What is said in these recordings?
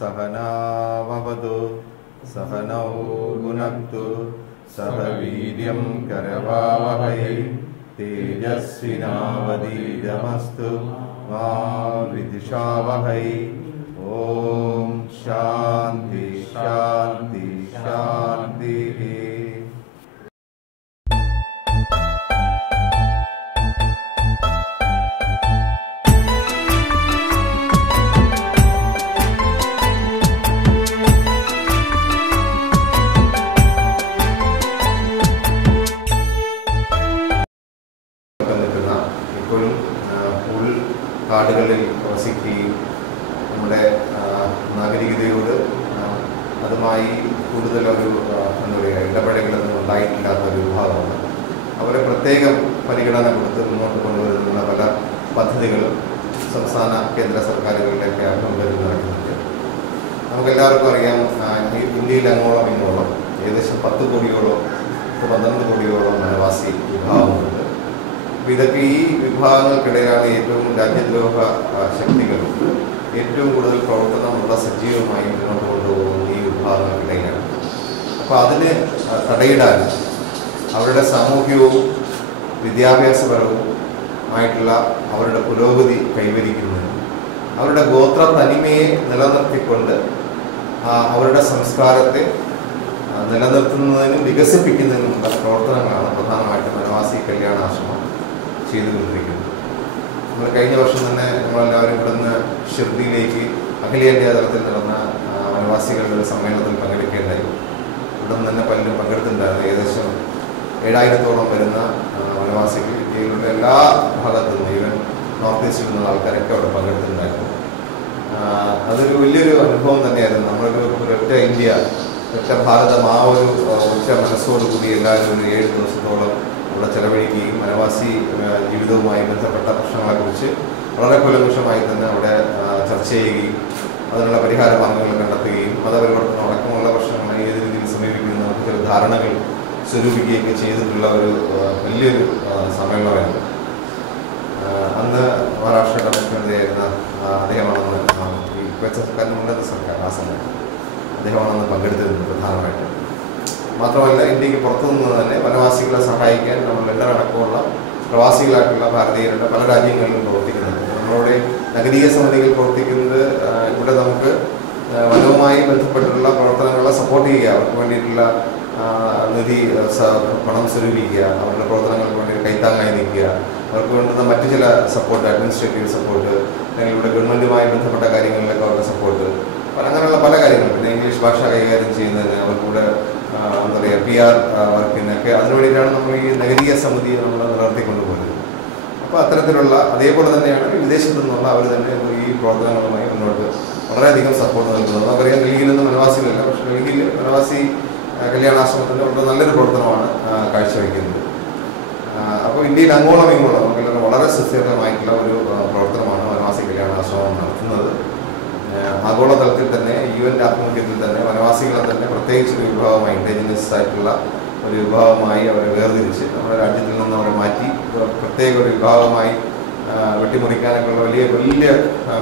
सहनाववतु सहनौ भुनक्तु सह वीर्यं करवावहै तेजस्विनावधीतमस्तु मा विद्विषावहै। ओम शांति शांति शांति। ഇപ്പോഴും ഉൾക്കാടുകളിൽ വസിക്കുകയും നമ്മുടെ നാഗരികതയോട് അതുമായി കൂടുതലൊരു എന്താ പറയുക ഇടപെടലുകളൊന്നും ഉണ്ടായിട്ടില്ലാത്ത ഒരു വിഭാഗമാണ്. അവരെ പ്രത്യേകം പരിഗണന കൊടുത്ത് മുന്നോട്ട് കൊണ്ടുവരുന്ന പല പദ്ധതികളും സംസ്ഥാന കേന്ദ്ര സർക്കാരുകളിലൊക്കെ കൊണ്ടുവരുന്ന നടക്കുന്നുണ്ട്. നമുക്കെല്ലാവർക്കും അറിയാം, ഇന്ത്യയിൽ അങ്ങോളം ഇങ്ങോളം ഏകദേശം 10 കോടിയോളം 12 കോടിയോളം വനവാസി വിഭാഗങ്ങളുണ്ട്. അപ്പോൾ ഇതൊക്കെ ഈ വിഭാഗങ്ങൾക്കിടയിലാണ് ഏറ്റവും രാജ്യദ്രോഹ ശക്തികൾ ഏറ്റവും കൂടുതൽ പ്രവർത്തനമുള്ള സജീവമായി മുന്നോട്ട് കൊണ്ടുപോകുന്ന ഈ വിഭാഗങ്ങൾക്കിടയിലാണ്. അപ്പോൾ അതിന് തടയിടാനും അവരുടെ സാമൂഹികവും വിദ്യാഭ്യാസപരവും ആയിട്ടുള്ള അവരുടെ പുരോഗതി കൈവരിക്കുന്നതിനും അവരുടെ ഗോത്ര തനിമയെ നിലനിർത്തിക്കൊണ്ട് അവരുടെ സംസ്കാരത്തെ നിലനിർത്തുന്നതിനും വികസിപ്പിക്കുന്നതിനുമുള്ള പ്രവർത്തനങ്ങളാണ് പ്രധാനമായിട്ടും വനവാസി കല്യാണാശ്രമം ചെയ്തുകൊണ്ടിരിക്കുന്നത്. നമ്മൾ കഴിഞ്ഞ വർഷം തന്നെ നമ്മളെല്ലാവരും ഇവിടുന്ന് ഷിർദിയിലേക്ക് അഖിലേന്ത്യാ തലത്തിൽ നടന്ന വനവാസികളുടെ ഒരു സമ്മേളനത്തിൽ പങ്കെടുക്കേണ്ടായി. ഇവിടെ നിന്ന് തന്നെ പലരും പങ്കെടുത്തിട്ടുണ്ടായിരുന്നു. ഏകദേശം 7000-ഓളം വരുന്ന വനവാസികൾ ഇന്ത്യയിലുള്ള എല്ലാ ഭാഗത്തു നിന്നും, ഈവൻ നോർത്ത് ഈസ്റ്റിൽ നിന്നുള്ള ആൾക്കാരൊക്കെ അവിടെ പങ്കെടുത്തിട്ടുണ്ടായിരുന്നു. അതൊരു വലിയൊരു അനുഭവം തന്നെയായിരുന്നു. ഒരൊറ്റ ഇന്ത്യ, ഒറ്റ ഭാരതം, ആ ഒരു ഒറ്റ മനസ്സോടുകൂടി എല്ലാവരും ഒരു 7 ദിവസത്തോളം അവിടെ ചെലവഴിക്കുകയും വനവാസി ജീവിതവുമായി ബന്ധപ്പെട്ട പ്രശ്നങ്ങളെക്കുറിച്ച് വളരെ കുലംകുഷമായി തന്നെ അവിടെ ചർച്ച ചെയ്യുകയും അതിനുള്ള പരിഹാര മാർഗങ്ങൾ കണ്ടെത്തുകയും മതപരിവർത്തനം അടക്കമുള്ള പ്രശ്നങ്ങൾ ഏത് രീതിയിൽ സമീപിക്കുന്ന നമുക്ക് ചില ധാരണകൾ സ്വരൂപിക്കുകയൊക്കെ ചെയ്തിട്ടുള്ള ഒരു വലിയൊരു സമ്മേളനമായിരുന്നു. അന്ന് മഹാരാഷ്ട്രയുടെ മുഖ്യമന്ത്രിയായിരുന്ന അദ്ദേഹമാണെന്ന് ഈ സർക്കാരിന് ഉന്നത സർക്കാർ ആ സമയത്ത് അദ്ദേഹമാണെന്ന് പങ്കെടുത്തിരുന്നത് പ്രധാനമായിട്ടും. മാത്രമല്ല, ഇന്ത്യക്ക് പുറത്തുനിന്ന് തന്നെ വനവാസികളെ സഹായിക്കാൻ നമ്മൾ അടക്കമുള്ള പ്രവാസികളായിട്ടുള്ള ഭാരതീയരുടെ പല രാജ്യങ്ങളിലും പ്രവർത്തിക്കുന്നുണ്ട്. നമ്മളുടെ നഗരീയ സമിതികൾ പ്രവർത്തിക്കുന്നത് ഇവിടെ നമുക്ക് വനവുമായി ബന്ധപ്പെട്ടുള്ള പ്രവർത്തനങ്ങളെ സപ്പോർട്ട് ചെയ്യുക, അവർക്ക് വേണ്ടിയിട്ടുള്ള നിധി പണം സ്വരൂപിക്കുക, അവരുടെ പ്രവർത്തനങ്ങൾക്ക് വേണ്ടി കൈത്താങ്ങായി നിൽക്കുക, അവർക്ക് വേണ്ടുന്ന മറ്റു ചില സപ്പോർട്ട്, അഡ്മിനിസ്ട്രേറ്റീവ് സപ്പോർട്ട്, അല്ലെങ്കിൽ ഇവിടെ ഗവൺമെൻറ്റുമായി ബന്ധപ്പെട്ട കാര്യങ്ങളിലൊക്കെ അവരുടെ സപ്പോർട്ട്, അങ്ങനെയുള്ള പല കാര്യങ്ങളും, പിന്നെ ഇംഗ്ലീഷ് ഭാഷ കൈകാര്യം ചെയ്യുന്നതിന് അവർക്കൂടെ എന്താ പറയുക PR വർക്കിനൊക്കെ അതിനു വേണ്ടിയിട്ടാണ് നമ്മൾ ഈ നഗരീയ സമിതി നമ്മൾ നിലനിർത്തിക്കൊണ്ടുപോകുന്നത്. അപ്പോൾ അത്തരത്തിലുള്ള അതേപോലെ തന്നെയാണ് വിദേശത്തു നിന്നുള്ള അവർ തന്നെ ഈ പ്രവർത്തനങ്ങളുമായി മുന്നോട്ട് വളരെയധികം സപ്പോർട്ട് നൽകുന്നത്. നമുക്കറിയാം, ഡൽഹിയിൽ നിന്നും വനവാസികളില്ല, പക്ഷേ ഡൽഹിയിൽ വനവാസി കല്യാണാശ്രമത്തിൻ്റെ വളരെ നല്ലൊരു പ്രവർത്തനമാണ് കാഴ്ചവെക്കുന്നത്. അപ്പോൾ ഇന്ത്യയിൽ അങ്ങോളം ഇങ്ങോളം നമുക്കെല്ലാം വളരെ സുസ്ഥിരമായിട്ടുള്ള ഒരു പ്രവർത്തനമാണ് വനവാസി കല്യാണാശ്രമം നടത്തുന്നത്. ആഗോളതലത്തിൽ തന്നെ UN ആഭിമുഖ്യത്തിൽ തന്നെ വനവാസികളെ തന്നെ പ്രത്യേകിച്ച് ഒരു വിഭാഗമായി, ഇൻഡിജിനസ് ആയിട്ടുള്ള ഒരു വിഭാഗമായി അവരെ വേർതിരിച്ച് നമ്മുടെ രാജ്യത്തിൽ നിന്ന് അവരെ മാറ്റി പ്രത്യേക ഒരു വിഭാഗമായി വെട്ടിമുറിക്കാനൊക്കെയുള്ള വലിയ വലിയ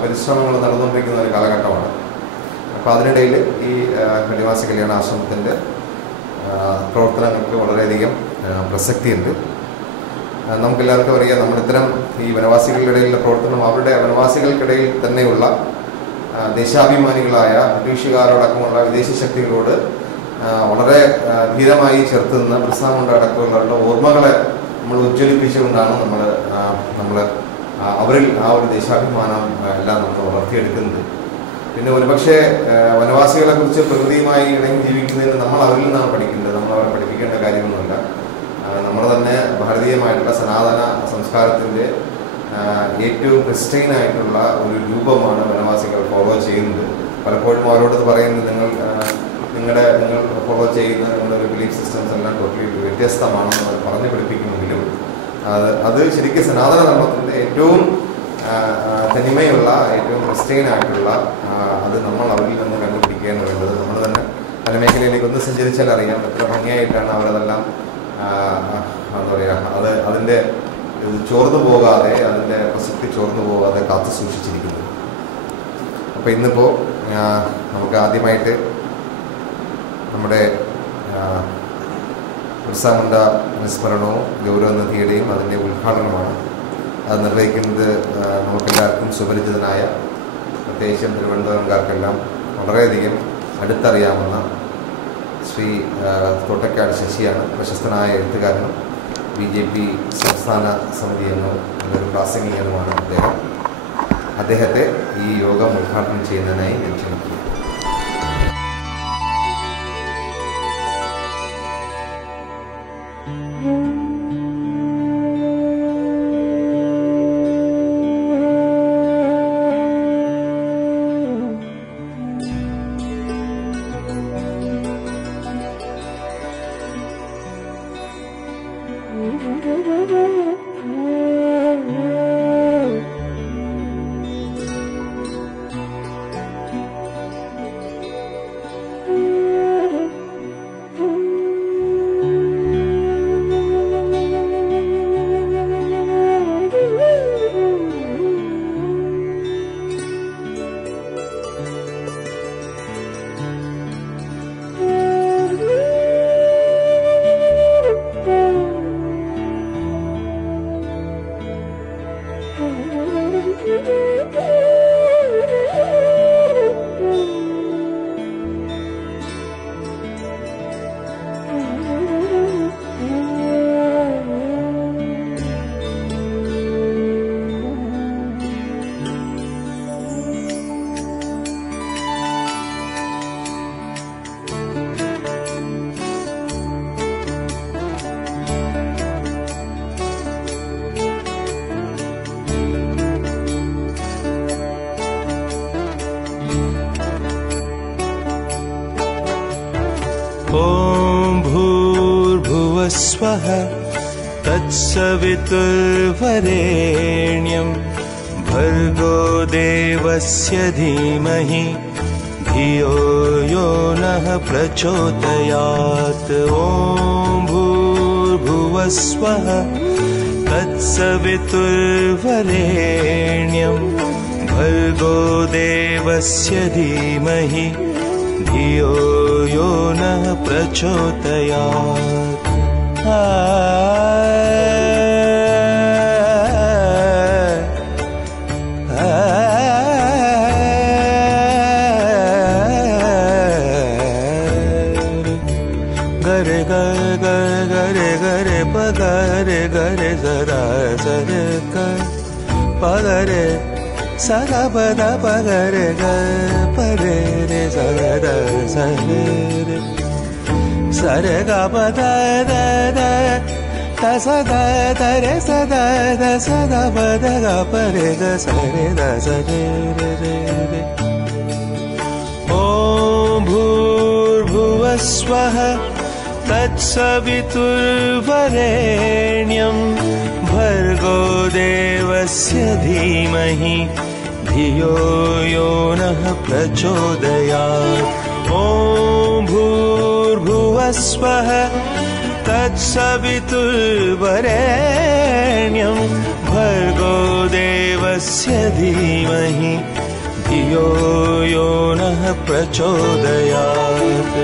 പരിശ്രമങ്ങൾ നടന്നുകൊണ്ടിരിക്കുന്ന ഒരു കാലഘട്ടമാണ്. അപ്പോൾ അതിനിടയിൽ ഈ വനവാസി കല്യാണാശ്രമത്തിൻ്റെ പ്രവർത്തനങ്ങൾക്ക് വളരെയധികം പ്രസക്തിയുണ്ട്. നമുക്കെല്ലാവർക്കും അറിയാം, നമ്മളിത്തരം ഈ വനവാസികളുടെ ഇടയിലുള്ള പ്രവർത്തനം അവരുടെ വനവാസികൾക്കിടയിൽ തന്നെയുള്ള ദേശാഭിമാനികളായ ബ്രിട്ടീഷുകാരോടക്കമുള്ള വിദേശ ശക്തികളോട് വളരെ ധീരമായി ചേർത്ത് നിന്ന് പ്രസ്ഥാനമുണ്ട് അടക്കമുള്ള ഓർമ്മകളെ നമ്മൾ ഉജ്ജ്വലിപ്പിച്ചുകൊണ്ടാണ് നമ്മൾ അവരിൽ ആ ഒരു ദേശാഭിമാനം എല്ലാം നമ്മൾ വളർത്തിയെടുക്കുന്നത്. പിന്നെ ഒരുപക്ഷെ വനവാസികളെ കുറിച്ച് പ്രകൃതിയുമായി ഇണങ്ങി ജീവിക്കുന്നതിന് നമ്മൾ അവരിൽ നിന്നാണ് പഠിക്കേണ്ടത്. നമ്മൾ അവരെ പഠിപ്പിക്കേണ്ട കാര്യമൊന്നുമില്ല. നമ്മൾ തന്നെ ഭാരതീയമായിട്ടുള്ള സനാതന സംസ്കാരത്തിൻ്റെ ഏറ്റവും ക്രിസ്റ്റൈൻ ആയിട്ടുള്ള ഒരു രൂപമാണ് വനവാസികൾ ഫോളോ ചെയ്യുന്നത്. പലപ്പോഴും അവരോട് പറയുന്നത് നിങ്ങൾ ഫോളോ ചെയ്യുന്ന നിങ്ങളുടെ ഒരു ബിലീഫ് സിസ്റ്റംസ് എല്ലാം ടോട്ടലി വ്യത്യസ്തമാണെന്ന് അവർ പറഞ്ഞു പഠിപ്പിക്കുമെങ്കിലും അത് ശരിക്കും സനാതന ധർമ്മത്തിൻ്റെ ഏറ്റവും തനിമയുള്ള ഏറ്റവും ക്രിസ്റ്റൈൻ ആയിട്ടുള്ള അത് നമ്മൾ അവരിൽ നിന്ന് കണ്ടുപിടിക്കുകയാണ് വേണ്ടത്. നമ്മൾ തന്നെ പല മേഖലയിലേക്ക് ഒന്ന് സഞ്ചരിച്ചാൽ അറിയാം എത്ര ഭംഗിയായിട്ടാണ് അവരതെല്ലാം എന്താ പറയുക അതിൻ്റെ ചോർന്നു പോകാതെ, അതിൻ്റെ പ്രസക്തി ചോർന്നു പോകാതെ കാത്തു സൂക്ഷിച്ചിരിക്കുന്നത്. അപ്പോൾ ഇന്നിപ്പോൾ നമുക്ക് ആദ്യമായിട്ട് നമ്മുടെ ബിർസാ മുണ്ട അനുസ്മരണവും ഗൗരവനിധിയുടെയും അതിൻ്റെ ഉദ്ഘാടനമാണ്. അത് നിർവഹിക്കുന്നത് നമുക്കെല്ലാവർക്കും സുപരിചിതനായ, പ്രത്യേകിച്ചും തിരുവനന്തപുരംകാർക്കെല്ലാം വളരെയധികം അടുത്തറിയാവുന്ന ശ്രീ തോട്ടക്കാട് ശശിയാണ്. പ്രശസ്തനായ എഴുത്തുകാരനും BJP സംസ്ഥാന സമിതി അംഗവും നല്ലൊരു പ്രാസംഗികനുമാണ് അദ്ദേഹത്തെ ഈ യോഗം ഉദ്ഘാടനം ചെയ്യുന്നതിനായി ഞാൻ ക്ഷണിക്കുന്നു. ॐ भूर्भुवस्वः तत्सवितुर्वरेण्यं भर्गो देवस्य धीमहि धियो यो नः प्रचोदयात्। ॐ भूर्भुवस्वः तत्सवितुर्वरेण्यं भर्गो देवस्य धीमहि धियो यो नः प्रचोदयात्। गरे गरे गरे गरे पगरे गरे जरा सरे पगरे सदा पदा पगरे गरे रे सदा सरे रे सरे गा पदा द सदा रे सदा द सदा पदा गा परे ग सरे द सरे रे रे। ॐ भूर्भुवस्वः तत्सवितुर्वरेण्यं भर्गो देवस्य धीमहि धियो यो नः प्रचोदयात्। ॐ भूर्भुवस्वः तत्सवितुर्वरेण्यं भर्गो देवस्य धीमहि धियो यो नः प्रचोदयात्।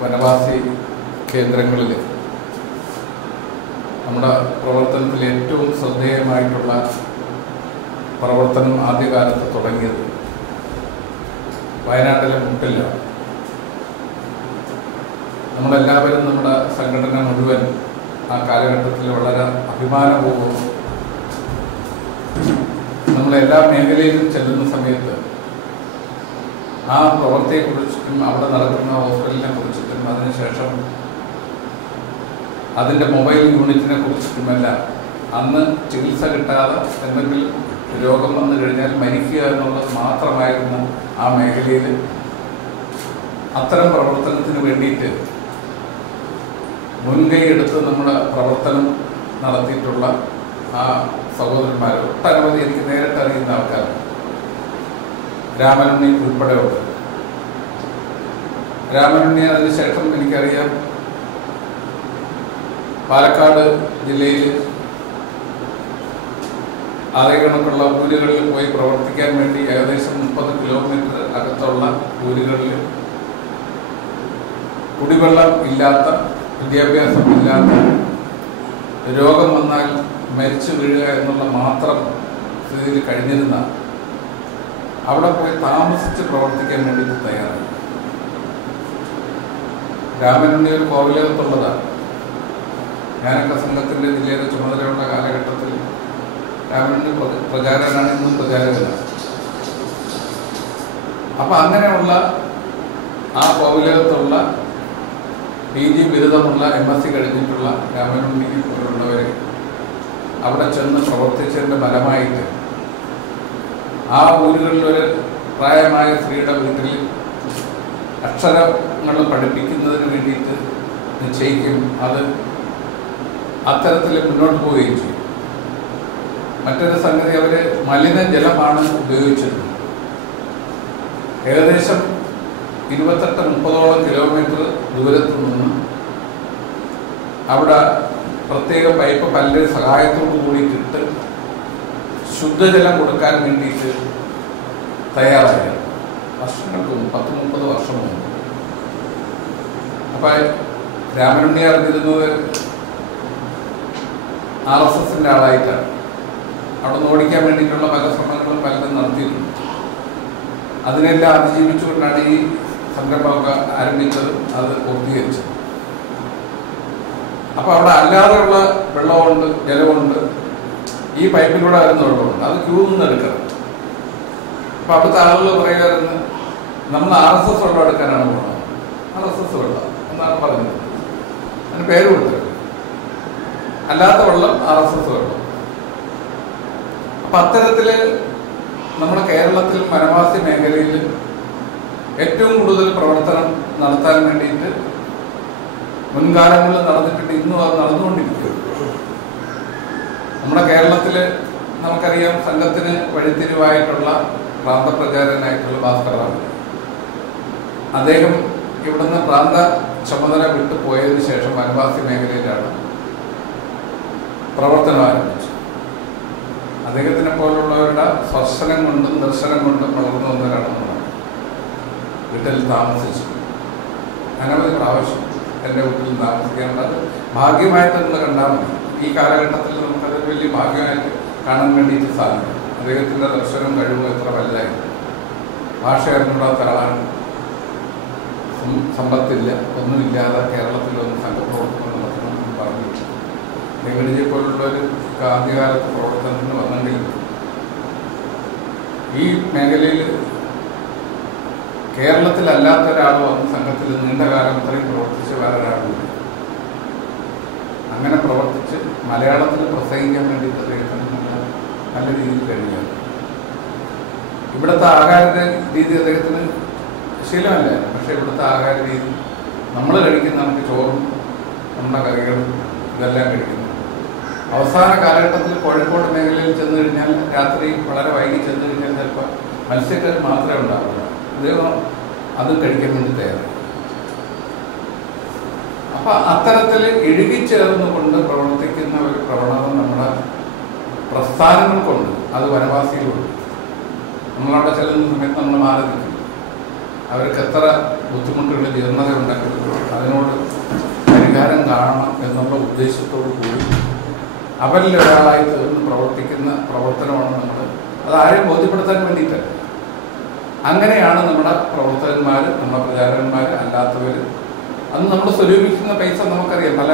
വനവാസി കേന്ദ്രങ്ങളിൽ നമ്മുടെ പ്രവർത്തനത്തിൽ ഏറ്റവും ശ്രദ്ധേയമായിട്ടുള്ള പ്രവർത്തനം ആദ്യകാലത്ത് തുടങ്ങിയത് വയനാട്ടിലെ മുട്ടിലാണ്. നമ്മളെല്ലാവരും നമ്മുടെ സംഘടന മുഴുവൻ ആ കാലഘട്ടത്തിൽ വളരെ അഭിമാനപൂർവ്വം നമ്മളെല്ലാ മേഖലയിലും ചെല്ലുന്ന സമയത്ത് ആ പ്രവൃത്തിയെക്കുറിച്ചിട്ടും അവിടെ നടക്കുന്ന ഹോസ്പിറ്റലിനെ കുറിച്ചിട്ടും അതിനുശേഷം അതിൻ്റെ മൊബൈൽ യൂണിറ്റിനെ കുറിച്ചിട്ടുമെല്ലാം അന്ന് ചികിത്സ കിട്ടാതെ എന്തെങ്കിലും രോഗം വന്നു കഴിഞ്ഞാൽ മരിക്കുക എന്നുള്ളത് മാത്രമായിരുന്നു ആ മേഖലയിൽ. അത്തരം പ്രവർത്തനത്തിന് വേണ്ടിയിട്ട് മുൻകൈ എടുത്ത് നമ്മുടെ പ്രവർത്തനം നടത്തിയിട്ടുള്ള ആ സഹോദരന്മാർ ഒട്ടനവധി എനിക്ക് നേരിട്ട് അറിയുന്ന ആൾക്കാർ, രാമനുണ്ണി ഉൾപ്പെടെയുണ്ട്. രാമനുണ്ണി അതിനുശേഷം എനിക്കറിയാം പാലക്കാട് ജില്ലയിൽ ആയിരക്കണക്കുള്ള ഊരുകളിൽ പോയി പ്രവർത്തിക്കാൻ വേണ്ടി ഏകദേശം 30 കിലോമീറ്റർ അകത്തുള്ള ഊരുകളിൽ കുടിവെള്ളം ഇല്ലാത്ത, വിദ്യാഭ്യാസം ഇല്ലാത്ത, രോഗം വന്നാൽ മരിച്ചു വീഴുക എന്നുള്ള മാത്രം സ്ഥിതിയിൽ കഴിഞ്ഞിരുന്ന അവിടെ പോയി താമസിച്ച് പ്രവർത്തിക്കാൻ വേണ്ടിയിട്ട് തയ്യാറായി. രാമനുണ്ണി ഒരു കോവിലകത്തുള്ളതാണ്. ഞാനൊക്കെ സംഘത്തിൻ്റെ ജില്ലയുടെ ചുമതലയുള്ള കാലഘട്ടത്തിൽ രാമനുണ്ണി പ്രചാരകനാണ്, ഇന്നും പ്രചാരകനാണ്. അപ്പം അങ്ങനെയുള്ള ആ കോവിലകത്തുള്ള PG ബിരുദമുള്ള MSc കഴിഞ്ഞിട്ടുള്ള രാമനുണ്ണി പോലുള്ളവരെ അവിടെ ചെന്ന് പ്രവർത്തിച്ചതിൻ്റെ ഫലമായിട്ട് ആ ഊരുകളിലൊരു പ്രായമായ സ്ത്രീയുടെ വീട്ടിൽ അക്ഷരങ്ങൾ പഠിപ്പിക്കുന്നതിന് വേണ്ടിയിട്ട് നിശ്ചയിക്കും. അത് അത്തരത്തിൽ മുന്നോട്ട് പോവുകയും ചെയ്യും. മറ്റൊരു സംഗതി, അവർ മലിനജലമാണ് ഉപയോഗിച്ചിരുന്നത്. ഏകദേശം 28-30 കിലോമീറ്റർ ദൂരത്തു നിന്ന് അവിടെ പ്രത്യേക പൈപ്പ് പല്ല് സഹായത്തോടു കൂടിയിട്ടിട്ട് ശുദ്ധജലം കൊടുക്കാൻ വേണ്ടിയിട്ട് തയ്യാറായി. വർഷങ്ങൾക്ക് മുമ്പ്, 10-30 വർഷം മുമ്പ്. അപ്പം രാമനുണ്ണി അറിഞ്ഞിരുന്നത് RSSന്റെ ആളായിട്ടാണ്. അവിടെ നിന്ന് ഓടിക്കാൻ വേണ്ടിയിട്ടുള്ള പല ശ്രമങ്ങളും പലരും നടത്തിയിട്ടുണ്ട്. അതിനെല്ലാം അതിജീവിച്ചുകൊണ്ടാണ് ഈ സംരംഭമൊക്കെ ആരംഭിച്ചത്, അത് പൂർത്തീകരിച്ചത്. അപ്പോൾ അവിടെ അല്ലാതെയുള്ള വെള്ളമുണ്ട്, ജലമുണ്ട്, ഈ പൈപ്പിലൂടെ വരുന്ന വെള്ളമുണ്ട്, അത് ക്യൂ നിന്ന് എടുക്കണം. അപ്പോൾ അവിടുത്തെ ആളുകൾ പറയുമായിരുന്നു, നമ്മൾ RSS വെള്ളം എടുക്കാനാണ് പോകുന്നത്, RSS വെള്ളം എന്നാണ് പറഞ്ഞത്. അതിന് പേര് കൊടുത്തത്. അല്ലാത്ത വെള്ളം RSS വെള്ളം. അപ്പം അത്തരത്തിൽ നമ്മുടെ കേരളത്തിൽ വനവാസി മേഖലയിൽ ഏറ്റവും കൂടുതൽ പ്രവർത്തനം നടത്താൻ വേണ്ടിയിട്ട് മുൻകാലങ്ങളിൽ നടന്നിട്ടുണ്ട്, ഇന്നും അത് നടന്നുകൊണ്ടിരിക്കുകയാണ്. നമ്മുടെ കേരളത്തിൽ നമുക്കറിയാം, സംഘത്തിന് വഴിത്തിരിവായിട്ടുള്ള പ്രാന്തപ്രചാരനായിട്ടുള്ള ഭാസ്കരറാമൻ. അദ്ദേഹം ഇവിടുന്ന് പ്രാന്ത ചുമതല വിട്ടു പോയതിന് ശേഷം വനവാസി മേഖലയിലാണ് പ്രവർത്തനം ആരംഭിച്ചത്. അദ്ദേഹത്തിനെ പോലുള്ളവരുടെ സ്പർശനം കൊണ്ടും ദർശനം കൊണ്ടും വളർന്നു വന്നവരാണ് നമ്മൾ. വീട്ടിൽ താമസിച്ചു, അനവധി പ്രാവശ്യം എൻ്റെ വീട്ടിൽ താമസിക്കേണ്ടത് ഭാഗ്യമായിട്ട് നമ്മൾ കണ്ടാൽ മതി. ഈ കാലഘട്ടത്തിൽ നമുക്കത് വലിയ ഭാഗ്യമായിട്ട് കാണാൻ വേണ്ടിയിട്ട് സാധിക്കും. അദ്ദേഹത്തിൻ്റെ ദർശനം കഴിവും എത്ര വലുതായിരുന്നു. ഭാഷ അറിഞ്ഞൂടാത്ത ആളാണ്, സമ്പത്തില്ല, ഒന്നുമില്ലാതെ കേരളത്തിലൊന്ന് സംഘപ്രവർത്തനം നടത്തണമെന്ന് പറഞ്ഞു. വെങ്കടിജെ പോലുള്ളൊരു ആദ്യകാലത്ത് പ്രവർത്തനത്തിന് വന്നെങ്കിലും ഈ മേഖലയിൽ കേരളത്തിലല്ലാത്ത ഒരാൾ വന്ന് സംഘത്തിൽ നീണ്ടകാലം ഇത്രയും പ്രവർത്തിച്ച് വേറെ ഒരാളുമില്ല. അങ്ങനെ പ്രവർത്തിച്ച് മലയാളത്തിൽ പ്രസംഗിക്കാൻ വേണ്ടിയിട്ട് അദ്ദേഹത്തിന് നല്ല രീതിയിൽ കഴിയുക. ഇവിടുത്തെ ആഹാര രീതി അദ്ദേഹത്തിന് ശീലമല്ല, പക്ഷേ ഇവിടുത്തെ ആഹാര രീതി നമ്മൾ കഴിക്കുന്ന നമുക്ക് ചോറും നമ്മുടെ കറികളും ഇതെല്ലാം കഴിക്കുന്നു. അവസാന കാലഘട്ടത്തിൽ കോഴിക്കോട് മേഖലയിൽ ചെന്ന് കഴിഞ്ഞാൽ രാത്രി വളരെ വൈകി ചെന്ന് കഴിഞ്ഞാൽ ചിലപ്പോൾ മത്സ്യക്കറി മാത്രമേ ഉണ്ടാവുള്ളൂ. അദ്ദേഹം അത് കഴിക്കാൻ വേണ്ടി തയ്യാറായി. അപ്പം അത്തരത്തിൽ ഇഴുകിച്ചേർന്നുകൊണ്ട് പ്രവർത്തിക്കുന്ന ഒരു പ്രവണത നമ്മുടെ പ്രസ്ഥാനങ്ങൾക്കുണ്ട്, അത് വനവാസികളുണ്ട്. നമ്മളവിടെ ചെല്ലുന്ന സമയത്ത് നമ്മൾ മാറി നിൽക്കും. അവർക്ക് എത്ര ബുദ്ധിമുട്ടുകൾ ജീർണത ഉണ്ടെങ്കിലും അതിനോട് പരിഹാരം കാണണം എന്നുള്ള ഉദ്ദേശത്തോടു കൂടി അവരിൽ ഒരാളായി തീർന്ന് പ്രവർത്തിക്കുന്ന പ്രവർത്തനമാണ് നമ്മൾ. അത് ആരെയും ബോധ്യപ്പെടുത്താൻ വേണ്ടിയിട്ടല്ല. അങ്ങനെയാണ് നമ്മുടെ പ്രവർത്തകന്മാർ, നമ്മുടെ പ്രചാരകന്മാർ, അല്ലാത്തവർ. അത് നമ്മൾ സ്വരൂപിക്കുന്ന പൈസ നമുക്കറിയാം. പല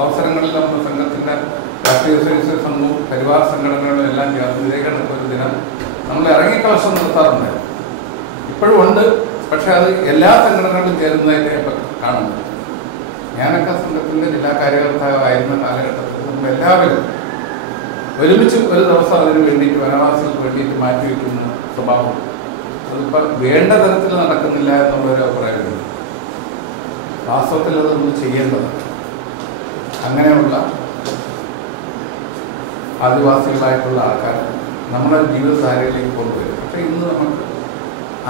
അവസരങ്ങളിൽ നമ്മുടെ സംഘത്തിൻ്റെ രാഷ്ട്രീയ സ്വയംസേവക സംഘവും പരിവാർ സംഘടനകളും എല്ലാം ചേർന്ന് ഇതേ കണക്കൊരു ദിനം നമ്മൾ ഇറങ്ങിക്കളക്ഷൻ നടത്താറുണ്ട്. ഇപ്പോഴും ഉണ്ട്, പക്ഷെ അത് എല്ലാ സംഘടനകളും ചേരുന്നതായിട്ട് കാണുന്നു. ഞാനൊക്കെ സംഘത്തിൻ്റെ ജില്ലാ കാര്യകർത്താവായിരുന്ന കാലഘട്ടത്തിൽ നമ്മൾ എല്ലാവരും ഒരുമിച്ച് ഒരു ദിവസം അതിന് വേണ്ടിയിട്ട് വനവാസികൾക്ക് വേണ്ടിയിട്ട് മാറ്റിവെക്കുന്ന സ്വഭാവം അതിപ്പോൾ വേണ്ട തരത്തിൽ നടക്കുന്നില്ല എന്നുള്ളൊരു അഭിപ്രായമുണ്ട്. വാസ്തവത്തിൽ അത് നമ്മൾ ചെയ്യേണ്ടത് അങ്ങനെയുള്ള ആദിവാസികളായിട്ടുള്ള ആൾക്കാർ നമ്മുടെ ജീവിതധാരയിലേക്ക് കൊണ്ടുവരും. പക്ഷേ ഇന്ന് നമുക്ക്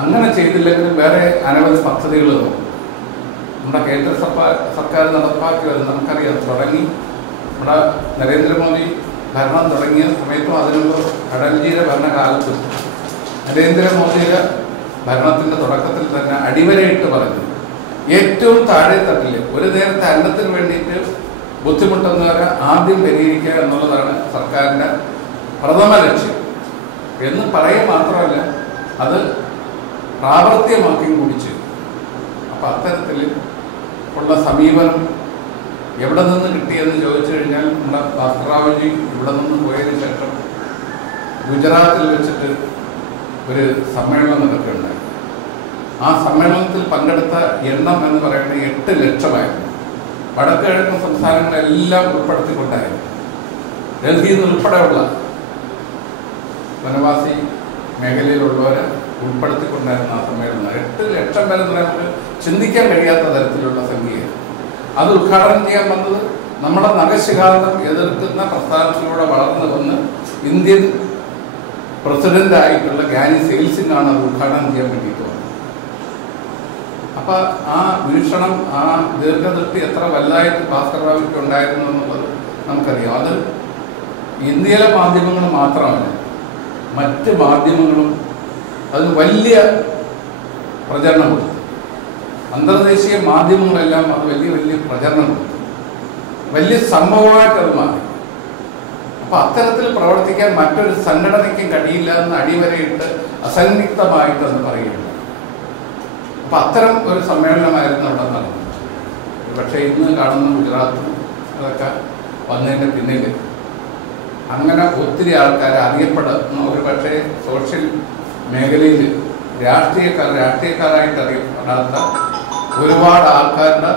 അങ്ങനെ ചെയ്തില്ലെങ്കിലും വേറെ അനവധി പദ്ധതികൾ നോക്കും. നമ്മുടെ കേന്ദ്ര സർക്കാർ നടപ്പാക്കി വരുന്നത് നമുക്കറിയാം. തുടങ്ങി നമ്മുടെ നരേന്ദ്രമോദി ഭരണം തുടങ്ങിയ സമയത്തും അതിനുമ്പ് അടൽജിയുടെ ഭരണകാലത്തും നരേന്ദ്രമോദിയുടെ ഭരണത്തിൻ്റെ തുടക്കത്തിൽ തന്നെ അടിവരയിട്ട് പറഞ്ഞു, ഏറ്റവും താഴെ തട്ടിൽ ഒരു നേരത്തെ അന്നത്തിന് വേണ്ടിയിട്ട് ബുദ്ധിമുട്ടുന്നവരെ ആദ്യം പരിഹരിക്കുക എന്നുള്ളതാണ് സർക്കാരിൻ്റെ പ്രഥമ ലക്ഷ്യം എന്ന് പറയുക മാത്രമല്ല, അത് പ്രാവർത്തികമാക്കിയും കൂടി ചെയ്തു. അപ്പം അത്തരത്തിൽ ഉള്ള സമീപനം എവിടെ നിന്ന് കിട്ടിയെന്ന് ചോദിച്ചു കഴിഞ്ഞാൽ, നമ്മുടെ ഭാസ്കർറാവുജി ഇവിടെ നിന്ന് പോയതിനു ശേഷം ഗുജറാത്തിൽ വെച്ചിട്ട് ഒരു സമ്മേളനം നടക്കുകയുണ്ടായി. ആ സമ്മേളനത്തിൽ പങ്കെടുത്ത എണ്ണം എന്ന് പറയുന്നത് 8 ലക്ഷമായിരുന്നു. വടക്ക് കിഴക്കൻ സംസ്ഥാനങ്ങളെല്ലാം ഉൾപ്പെടുത്തിക്കൊണ്ടായിരുന്നു. ഡൽഹിയിൽ നിന്ന് ഉൾപ്പെടെയുള്ള വനവാസി മേഖലയിലുള്ളവരെ ഉൾപ്പെടുത്തിക്കൊണ്ടായിരുന്നു ആ സമ്മേളനം. 8 ലക്ഷം വരെ നമുക്ക് ചിന്തിക്കാൻ കഴിയാത്ത തരത്തിലുള്ള സംഖ്യയാണ്. അത് ഉദ്ഘാടനം ചെയ്യാൻ വന്നത് നമ്മുടെ നഖശിഖാന്തം എതിർക്കുന്ന പ്രസ്ഥാനത്തിലൂടെ വളർന്നു വന്ന് ഇന്ത്യൻ പ്രസിഡന്റായിട്ടുള്ള ഗ്യാനി സെയിൽ സിംഗാണ് അത് ഉദ്ഘാടനം ചെയ്യാൻ വേണ്ടിയിട്ട് വന്നത്. അപ്പം ആ വീക്ഷണം, ആ ദീർഘദൃഷ്ടി എത്ര വലുതായിട്ട് ഭാസ്കർറാവുക്ക് ഉണ്ടായിരുന്നു എന്നുള്ളത് നമുക്കറിയാം. അത് ഇന്ത്യയിലെ മാധ്യമങ്ങൾ മാത്രമല്ല, മറ്റ് മാധ്യമങ്ങളും അതിന് വലിയ പ്രചരണം കൊടുത്തു. അന്തർദേശീയ മാധ്യമങ്ങളെല്ലാം അത് വലിയ വലിയ പ്രചരണം കൊടുത്തു. വലിയ സംഭവമായിട്ടത് മാറി. അപ്പം അത്തരത്തിൽ പ്രവർത്തിക്കാൻ മറ്റൊരു സംഘടനയ്ക്കും കഴിയില്ല എന്ന് അടിവരയിട്ട് അസന്നിഗ്ധമായിട്ടെന്ന് പറയുകയുണ്ട്. അപ്പം അത്തരം ഒരു സമ്മേളനമായിരുന്നു അവിടെ നടന്നത്. പക്ഷേ ഇന്ന് കാണുന്ന ഗുജറാത്തും അതൊക്കെ വന്നതിൻ്റെ പിന്നിൽ അങ്ങനെ ഒത്തിരി ആൾക്കാർ അറിയപ്പെടുന്ന, ഒരു പക്ഷേ സോഷ്യൽ മേഖലയിൽ രാഷ്ട്രീയക്കാരായിട്ട് അറിയപ്പെടാത്ത ഒരുപാട് ആൾക്കാരുടെ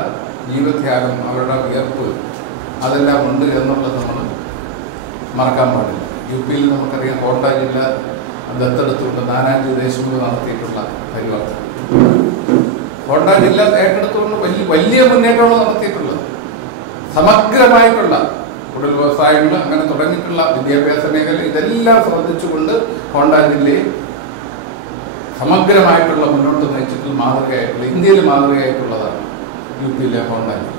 ജീവത്യാഗം, അവരുടെ വിയർപ്പ് അതെല്ലാം ഉണ്ട് എന്നുള്ളത് നമ്മൾ മറക്കാൻ പാടില്ല. UP-യിൽ നമുക്കറിയാം, കോട്ട ജില്ല ദത്തെടുത്തുകൊണ്ട് നാനാജി ദേശ്മുഖ് നടത്തിയിട്ടുള്ള പരിവർത്തനം, കോട്ട ജില്ല ഏറ്റെടുത്തുകൊണ്ട് വലിയ മുന്നേറ്റമാണ് നടത്തിയിട്ടുള്ളത്. സമഗ്രമായിട്ടുള്ള കുടിൽ വ്യവസായങ്ങൾ അങ്ങനെ തുടങ്ങിയിട്ടുള്ള വിദ്യാഭ്യാസ മേഖല ഇതെല്ലാം ശ്രദ്ധിച്ചുകൊണ്ട് കോട്ട ജില്ലയെ സമഗ്രമായിട്ടുള്ള മുന്നോട്ട് നയിച്ചിട്ടുള്ള മാതൃകയായിട്ടുള്ള, ഇന്ത്യയിൽ മാതൃകയായിട്ടുള്ളതാണ് UP-യിലെ കോട്ട ജില്ല.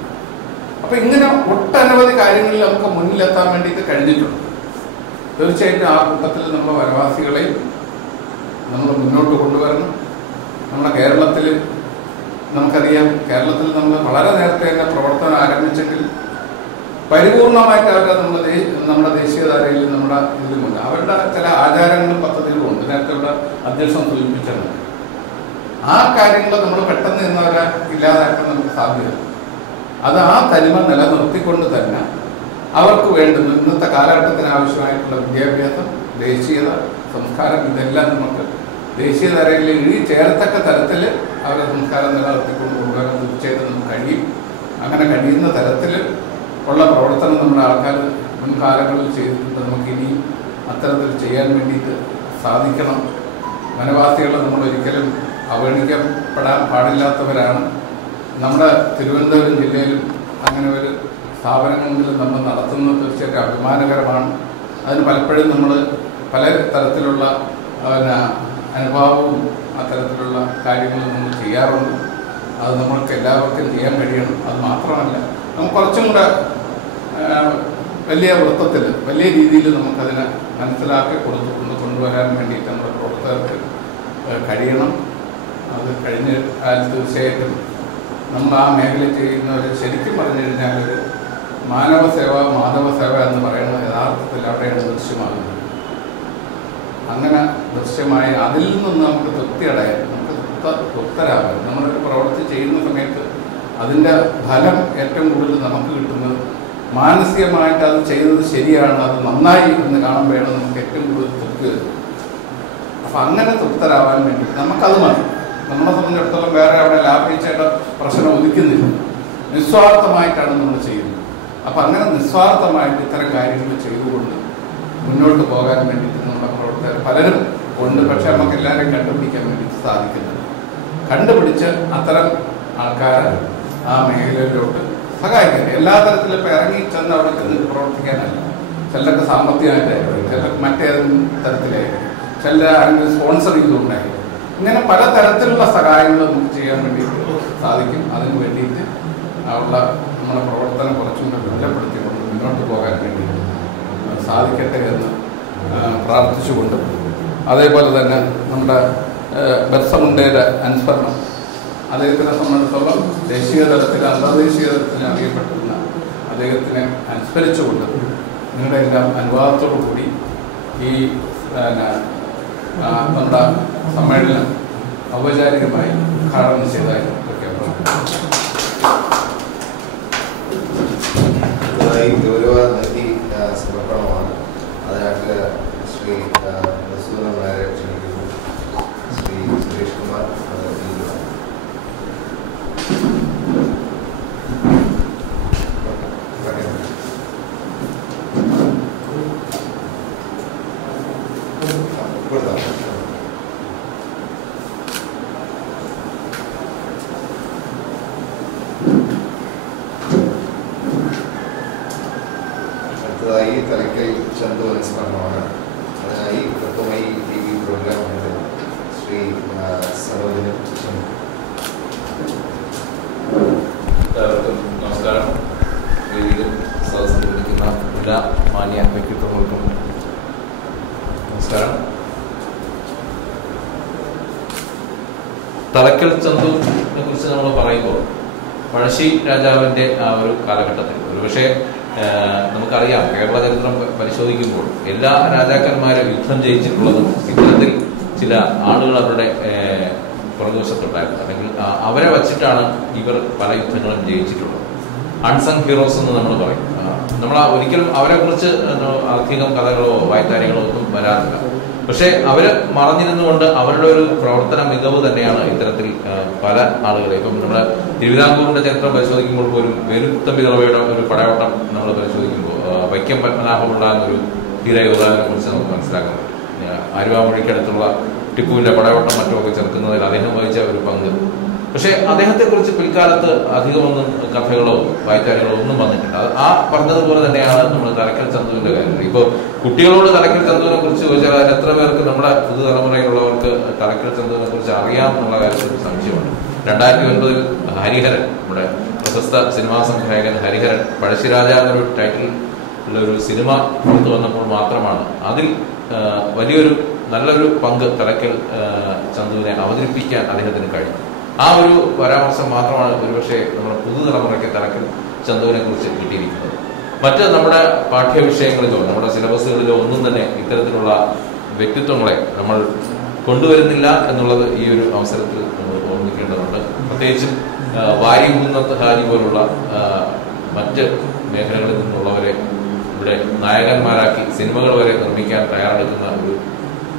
അപ്പം ഇങ്ങനെ ഒട്ടനവധി കാര്യങ്ങളിൽ നമുക്ക് മുന്നിലെത്താൻ വേണ്ടിയിട്ട് കഴിഞ്ഞിട്ടുണ്ട്. തീർച്ചയായിട്ടും ആ കൂട്ടത്തിൽ നമ്മുടെ വനവാസികളെയും നമ്മൾ മുന്നോട്ട് കൊണ്ടുവരണം. നമ്മുടെ കേരളത്തിൽ നമുക്കറിയാം, കേരളത്തിൽ നമ്മൾ വളരെ നേരത്തെ തന്നെ പ്രവർത്തനം ആരംഭിച്ചെങ്കിൽ പരിപൂർണമായിട്ട് അവരുടെ നമ്മുടെ ദേശീയധാരയിൽ നമ്മുടെ ഇതിലുമുണ്ട്. അവരുടെ ചില ആചാരങ്ങളും പദ്ധതികളും ഉണ്ട്. നേരത്തെ ഇവിടെ അധ്യക്ഷൻ സൂചിപ്പിച്ചത് ആ കാര്യങ്ങൾ നമ്മൾ പെട്ടെന്ന് ഇന്നവരെ ഇല്ലാതാക്കാൻ നമുക്ക് സാധ്യത. അത് ആ തനിമ നിലനിർത്തിക്കൊണ്ട് തന്നെ അവർക്ക് വേണ്ടുന്ന ഇന്നത്തെ കാലഘട്ടത്തിന് ആവശ്യമായിട്ടുള്ള വിദ്യാഭ്യാസം, ദേശീയത, സംസ്കാരം ഇതെല്ലാം നമുക്ക് ദേശീയധാരയിൽ ചേരത്തക്ക തരത്തിൽ അവരുടെ സംസ്കാരം നിലനിർത്തിക്കൊണ്ട് കൊണ്ടുവരാൻ തീർച്ചയായിട്ടും നമുക്ക് കഴിയും. അങ്ങനെ കഴിയുന്ന തരത്തിൽ ഉള്ള പ്രവർത്തനം നമ്മുടെ ആൾക്കാർ മുൻകാലങ്ങളിൽ ചെയ്തിട്ടുണ്ട്. നമുക്കിനി അത്തരത്തിൽ ചെയ്യാൻ വേണ്ടിയിട്ട് സാധിക്കണം. വനവാസികളെ നമ്മൾ ഒരിക്കലും അവഗണിക്കപ്പെടാൻ പാടില്ലാത്തവരാണ്. നമ്മുടെ തിരുവനന്തപുരം ജില്ലയിലും അങ്ങനെ ഒരു സ്ഥാപനങ്ങളിലും നമ്മൾ നടത്തുന്നത് തീർച്ചയായിട്ടും അഭിമാനകരമാണ്. അതിന് പലപ്പോഴും നമ്മൾ പല തരത്തിലുള്ള അനുഭവവും അത്തരത്തിലുള്ള കാര്യങ്ങൾ നമ്മൾ ചെയ്യാറുണ്ട്. അത് നമ്മൾക്ക് എല്ലാവർക്കും ചെയ്യാൻ കഴിയണം. അത് മാത്രമല്ല, നമുക്ക് കുറച്ചും കൂടെ വലിയ വൃത്തത്തിൽ, വലിയ രീതിയിൽ നമുക്കതിനെ മനസ്സിലാക്കി കൊണ്ടുവരാൻ വേണ്ടിയിട്ട് നമ്മുടെ പ്രവർത്തകർക്ക് കഴിയണം. അത് കഴിഞ്ഞ് തീർച്ചയായിട്ടും നമ്മൾ ആ മേഖല ചെയ്യുന്നവർ ശരിക്കും പറഞ്ഞു കഴിഞ്ഞാൽ ഒരു മാനവസേവ, മാധവസേവ എന്ന് പറയുന്നത് യഥാർത്ഥത്തിൽ അവിടെയാണ് ദൃശ്യമാകുന്നത്. അങ്ങനെ ദൃശ്യമായി അതിൽ നിന്ന് നമുക്ക് തൃപ്തിയടയാൻ, നമുക്ക് തൃപ്തരാകാൻ, നമ്മളൊരു പ്രവൃത്തി ചെയ്യുന്ന സമയത്ത് അതിൻ്റെ ഫലം ഏറ്റവും കൂടുതൽ നമുക്ക് കിട്ടുന്നത് മാനസികമായിട്ട് അത് ചെയ്തത് ശരിയാണ്, അത് നന്നായി എന്ന് കാണുമ്പോഴാണ് നമുക്ക് ഏറ്റവും കൂടുതൽ തൃപ്തി വരുന്നത്. അപ്പം അങ്ങനെ തൃപ്തരാവാൻ വേണ്ടി നമുക്കത് മതി. നമ്മളെ സംബന്ധിച്ചിടത്തോളം വേറെ അവിടെ ലാഭിച്ചേട്ട പ്രശ്നം ഒതുക്കുന്നില്ല. നിസ്വാർത്ഥമായിട്ടാണ് നമ്മൾ ചെയ്യുന്നത്. അപ്പം അങ്ങനെ നിസ്വാർത്ഥമായിട്ട് ഇത്തരം കാര്യങ്ങൾ ചെയ്തുകൊണ്ട് മുന്നോട്ട് പോകാൻ വേണ്ടിയിട്ട് നമ്മുടെ പ്രവർത്തകർ പലരും ഉണ്ട്. പക്ഷെ നമുക്ക് എല്ലാവരെയും കണ്ടുപിടിക്കാൻ വേണ്ടിയിട്ട് സാധിക്കുന്നുണ്ട്. കണ്ടുപിടിച്ച് അത്തരം ആൾക്കാരെ ആ മേഖലയിലോട്ട് സഹായിക്കാൻ എല്ലാ തരത്തിലും ഇപ്പം ഇറങ്ങി ചെന്ന് അവിടെ ചെന്നിട്ട് പ്രവർത്തിക്കാനല്ല. ചിലർക്ക് സാമ്പത്തികമായിട്ടായിരിക്കും, ചിലർക്ക് മറ്റേതെങ്കിലും തരത്തിലായിരിക്കും, ചില ആരെങ്കിലും സ്പോൺസർ ചെയ്തുകൊണ്ടായിരിക്കും. ഇങ്ങനെ പല തരത്തിലുള്ള സഹായങ്ങൾ നമുക്ക് ചെയ്യാൻ വേണ്ടിയിട്ട് സാധിക്കും. അതിന് വേണ്ടിയിട്ട് ഉള്ള നമ്മുടെ പ്രവർത്തനം കുറച്ചുകൂടെ ബലപ്പെടുത്തിക്കൊണ്ട് മുന്നോട്ട് പോകാൻ വേണ്ടി സാധിക്കട്ടെ എന്ന് പ്രാർത്ഥിച്ചുകൊണ്ട്, അതേപോലെ തന്നെ നമ്മുടെ ബിർസ മുണ്ടയുടെ അനുസ്മരണം അദ്ദേഹത്തിനെ സംബന്ധിച്ചോളം ദേശീയ തലത്തിൽ അന്തർദേശീയ തലത്തിൽ അറിയപ്പെട്ടിരുന്ന അദ്ദേഹത്തിനെ അനുസ്മരിച്ചുകൊണ്ട് നിങ്ങളുടെ എല്ലാം അനുവാദത്തോടു കൂടി ഈ നമ്മുടെ സമ്മേളനം ഔപചാരികമായി ഉദ്ഘാടനം ചെയ്തതായി ഗൗരവ നദി സമർപ്പണമാണ്. അതിനായിട്ട് ശ്രീ വസൂദനാരെ ക്ഷണിക്കുന്നു. ശ്രീ സുരേഷ് കുമാർ അടുത്തതായി തലക്കൽ ചന്തു അനുസ്മരണമാണ്. അതിനായി പ്രഥമയി TV പ്രോഗ്രാമുണ്ട്. ശ്രീ സരോജിനും എല്ലാവർക്കും നമസ്കാരം. വേദിയിലും സദസ്സിൽ ഇരിക്കുന്ന എല്ലാ മാന്യ വ്യക്തിത്വങ്ങൾക്കും നമസ്കാരം. തലക്കൽ ചന്തുവിനെ കുറിച്ച് നമ്മൾ പറയുമ്പോൾ പഴശ്ശി രാജാവിൻ്റെ ആ ഒരു കാലഘട്ടത്തിൽ ഒരുപക്ഷെ നമുക്കറിയാം, കേരള ചരിത്രം പരിശോധിക്കുമ്പോൾ എല്ലാ രാജാക്കന്മാരും യുദ്ധം ജയിച്ചിട്ടുള്ളതും ഇത്തരത്തിൽ ചില ആളുകൾ അവരുടെ പുറകുവശത്തുണ്ടായിരുന്നു. അല്ലെങ്കിൽ അവരെ വച്ചിട്ടാണ് ഇവർ പല യുദ്ധങ്ങളും ജയിച്ചിട്ടുള്ളത്. അൺസങ് ഹീറോസ് എന്ന് നമ്മൾ പറയും. നമ്മൾ ഒരിക്കലും അവരെ കുറിച്ച് അധികം കഥകളോ വായ്ത്താരികളോ ഒന്നും വരാറില്ല. പക്ഷെ അവര് മറഞ്ഞിരുന്നുകൊണ്ട് അവരുടെ ഒരു പ്രവർത്തന മികവ് തന്നെയാണ് ഇത്തരത്തിൽ പല ആളുകളെ, ഇപ്പം നമ്മുടെ തിരുവിതാംകൂറിന്റെ ചരിത്രം പരിശോധിക്കുമ്പോൾ പോലും വേലുത്തമ്പി ദളവയുടെ ഒരു പടയോട്ടം നമ്മൾ പരിശോധിക്കുമ്പോൾ വൈക്കം പത്മനാഭമുള്ള എന്നൊരു ധീരയോദ്ധാവിനെ കുറിച്ച് നമുക്ക് മനസ്സിലാക്കാൻ പറ്റും. ആലുവാമൊഴിക്കടുത്തുള്ള ടിപ്പുവിന്റെ പടയോട്ടം മറ്റുമൊക്കെ ചേർക്കുന്നതിൽ അദ്ദേഹം വഹിച്ച ഒരു പങ്ക്. പക്ഷെ അദ്ദേഹത്തെ കുറിച്ച് പിൽക്കാലത്ത് അധികമൊന്നും കഥകളോ വായ്ത്താരികളോ ഒന്നും വന്നിട്ടില്ല. ആ പറഞ്ഞതുപോലെ തന്നെയാണ് നമ്മൾ തലക്കൽ ചന്തുവിന്റെ കാര്യം. ഇപ്പോൾ കുട്ടികളോട് തലക്കൽ ചന്തുവിനെ കുറിച്ച് ചോദിച്ചാൽ അതിൽ എത്ര പേർക്ക് നമ്മുടെ പുതുതലമുറയിലുള്ളവർക്ക് തലക്കൽ ചന്തുവിനെ കുറിച്ച് അറിയാം എന്നുള്ള കാര്യത്തിൽ സംശയമുണ്ട്. 2009 ഹരിഹരൻ, നമ്മുടെ പ്രശസ്ത സിനിമാ സംവിധായകൻ ഹരിഹരൻ പഴശ്ശിരാജ എന്നൊരു ടൈറ്റിൽ ഉള്ള ഒരു സിനിമ പുറത്തു വന്നപ്പോൾ മാത്രമാണ് അതിൽ വലിയൊരു നല്ലൊരു പങ്ക് തലക്കൽ ചന്തുവിനെ അവതരിപ്പിക്കാൻ അദ്ദേഹത്തിന് കഴിഞ്ഞു. ആ ഒരു പരാമർശം മാത്രമാണ് ഒരുപക്ഷെ നമ്മുടെ പുതുതലമുറയ്ക്ക് തലക്കൽ ചന്തുവിനെ കുറിച്ച് കിട്ടിയിരിക്കുന്നത്. മറ്റ് നമ്മുടെ പാഠ്യവിഷയങ്ങളിലോ നമ്മുടെ സിലബസുകളിലോ ഒന്നും തന്നെ ഇത്തരത്തിലുള്ള വ്യക്തിത്വങ്ങളെ നമ്മൾ കൊണ്ടുവരുന്നില്ല എന്നുള്ളത് ഈ ഒരു അവസരത്തിൽ നമ്മൾ ഓർമ്മിക്കേണ്ടതുണ്ട്. പ്രത്യേകിച്ചും വാരികുന്നത്ത് ഹാജി പോലുള്ള മറ്റ് മേഖലകളിൽ നിന്നുള്ളവരെ ഇവിടെ നായകന്മാരാക്കി സിനിമകൾ വരെ നിർമ്മിക്കാൻ തയ്യാറെടുക്കുന്ന ഒരു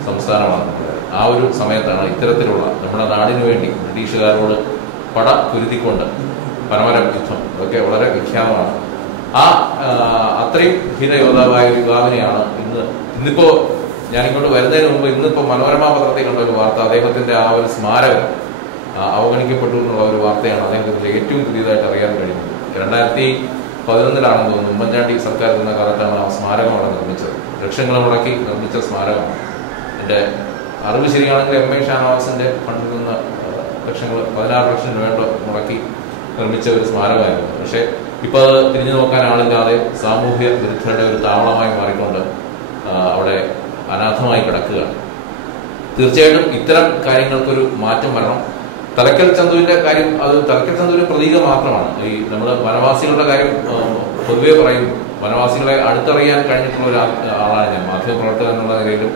സംസ്ഥാനമാണ്. ആ ഒരു സമയത്താണ് ഇത്തരത്തിലുള്ള നമ്മുടെ നാടിനു വേണ്ടി ബ്രിട്ടീഷുകാരോട് പട കുരുതിക്കൊണ്ട് പരമരം യുദ്ധം, അതൊക്കെ വളരെ വിഖ്യാതമാണ്. അത്രയും ധീരയോദ്ധാവായ ഒരു യുവാവിനെയാണ് ഇന്നിപ്പോ ഞാനിങ്ങോട്ട് വരുന്നതിന് മുമ്പ് ഇന്നിപ്പോ മനോരമ പത്രത്തിൽ കണ്ട ഒരു വാർത്ത, അദ്ദേഹത്തിന്റെ ആ ഒരു സ്മാരകം അവഗണിക്കപ്പെട്ടു എന്നുള്ള ഒരു വാർത്തയാണ് അദ്ദേഹത്തിന്റെ ഏറ്റവും പുതിയതായിട്ട് അറിയാൻ കഴിയുന്നത്. 2011 തോന്നുന്നു ഉമ്മൻചാണ്ടി സർക്കാർ എന്ന കാലത്താണ് ആ സ്മാരകം അവിടെ നിർമ്മിച്ചത്. ലക്ഷങ്ങൾ മുടക്കി നിർമ്മിച്ച സ്മാരകമാണ്. എൻ്റെ അറിവ് ശരിയാണെങ്കിൽ MA ഷാനവാസിന്റെ ഫണ്ടിൽ നിന്ന് 16 ലക്ഷം രൂപ മുടക്കി നിർമ്മിച്ച ഒരു സ്മാരകമായിരുന്നു. പക്ഷെ ഇപ്പൊ അത് തിരിഞ്ഞു നോക്കാൻ ആളില്ലാതെ സാമൂഹ്യ വിരുദ്ധരുടെ ഒരു താവളമായി മാറിക്കൊണ്ട് അവിടെ അനാഥമായി കിടക്കുകയാണ്. തീർച്ചയായിട്ടും ഇത്തരം കാര്യങ്ങൾക്കൊരു മാറ്റം വരണം. തലക്കൽ ചന്തുവിന്റെ കാര്യം, അത് തലക്കൽ ചന്തുവിന്റെ പ്രതീകം മാത്രമാണ്. ഈ നമ്മൾ വനവാസികളുടെ കാര്യം പൊതുവെ പറയും. വനവാസികളെ അടുത്തറിയാൻ കഴിഞ്ഞിട്ടുള്ള ഒരു ആളാണ് ഞാൻ, മാധ്യമപ്രവർത്തകൻ എന്നുള്ള നിലയിലും.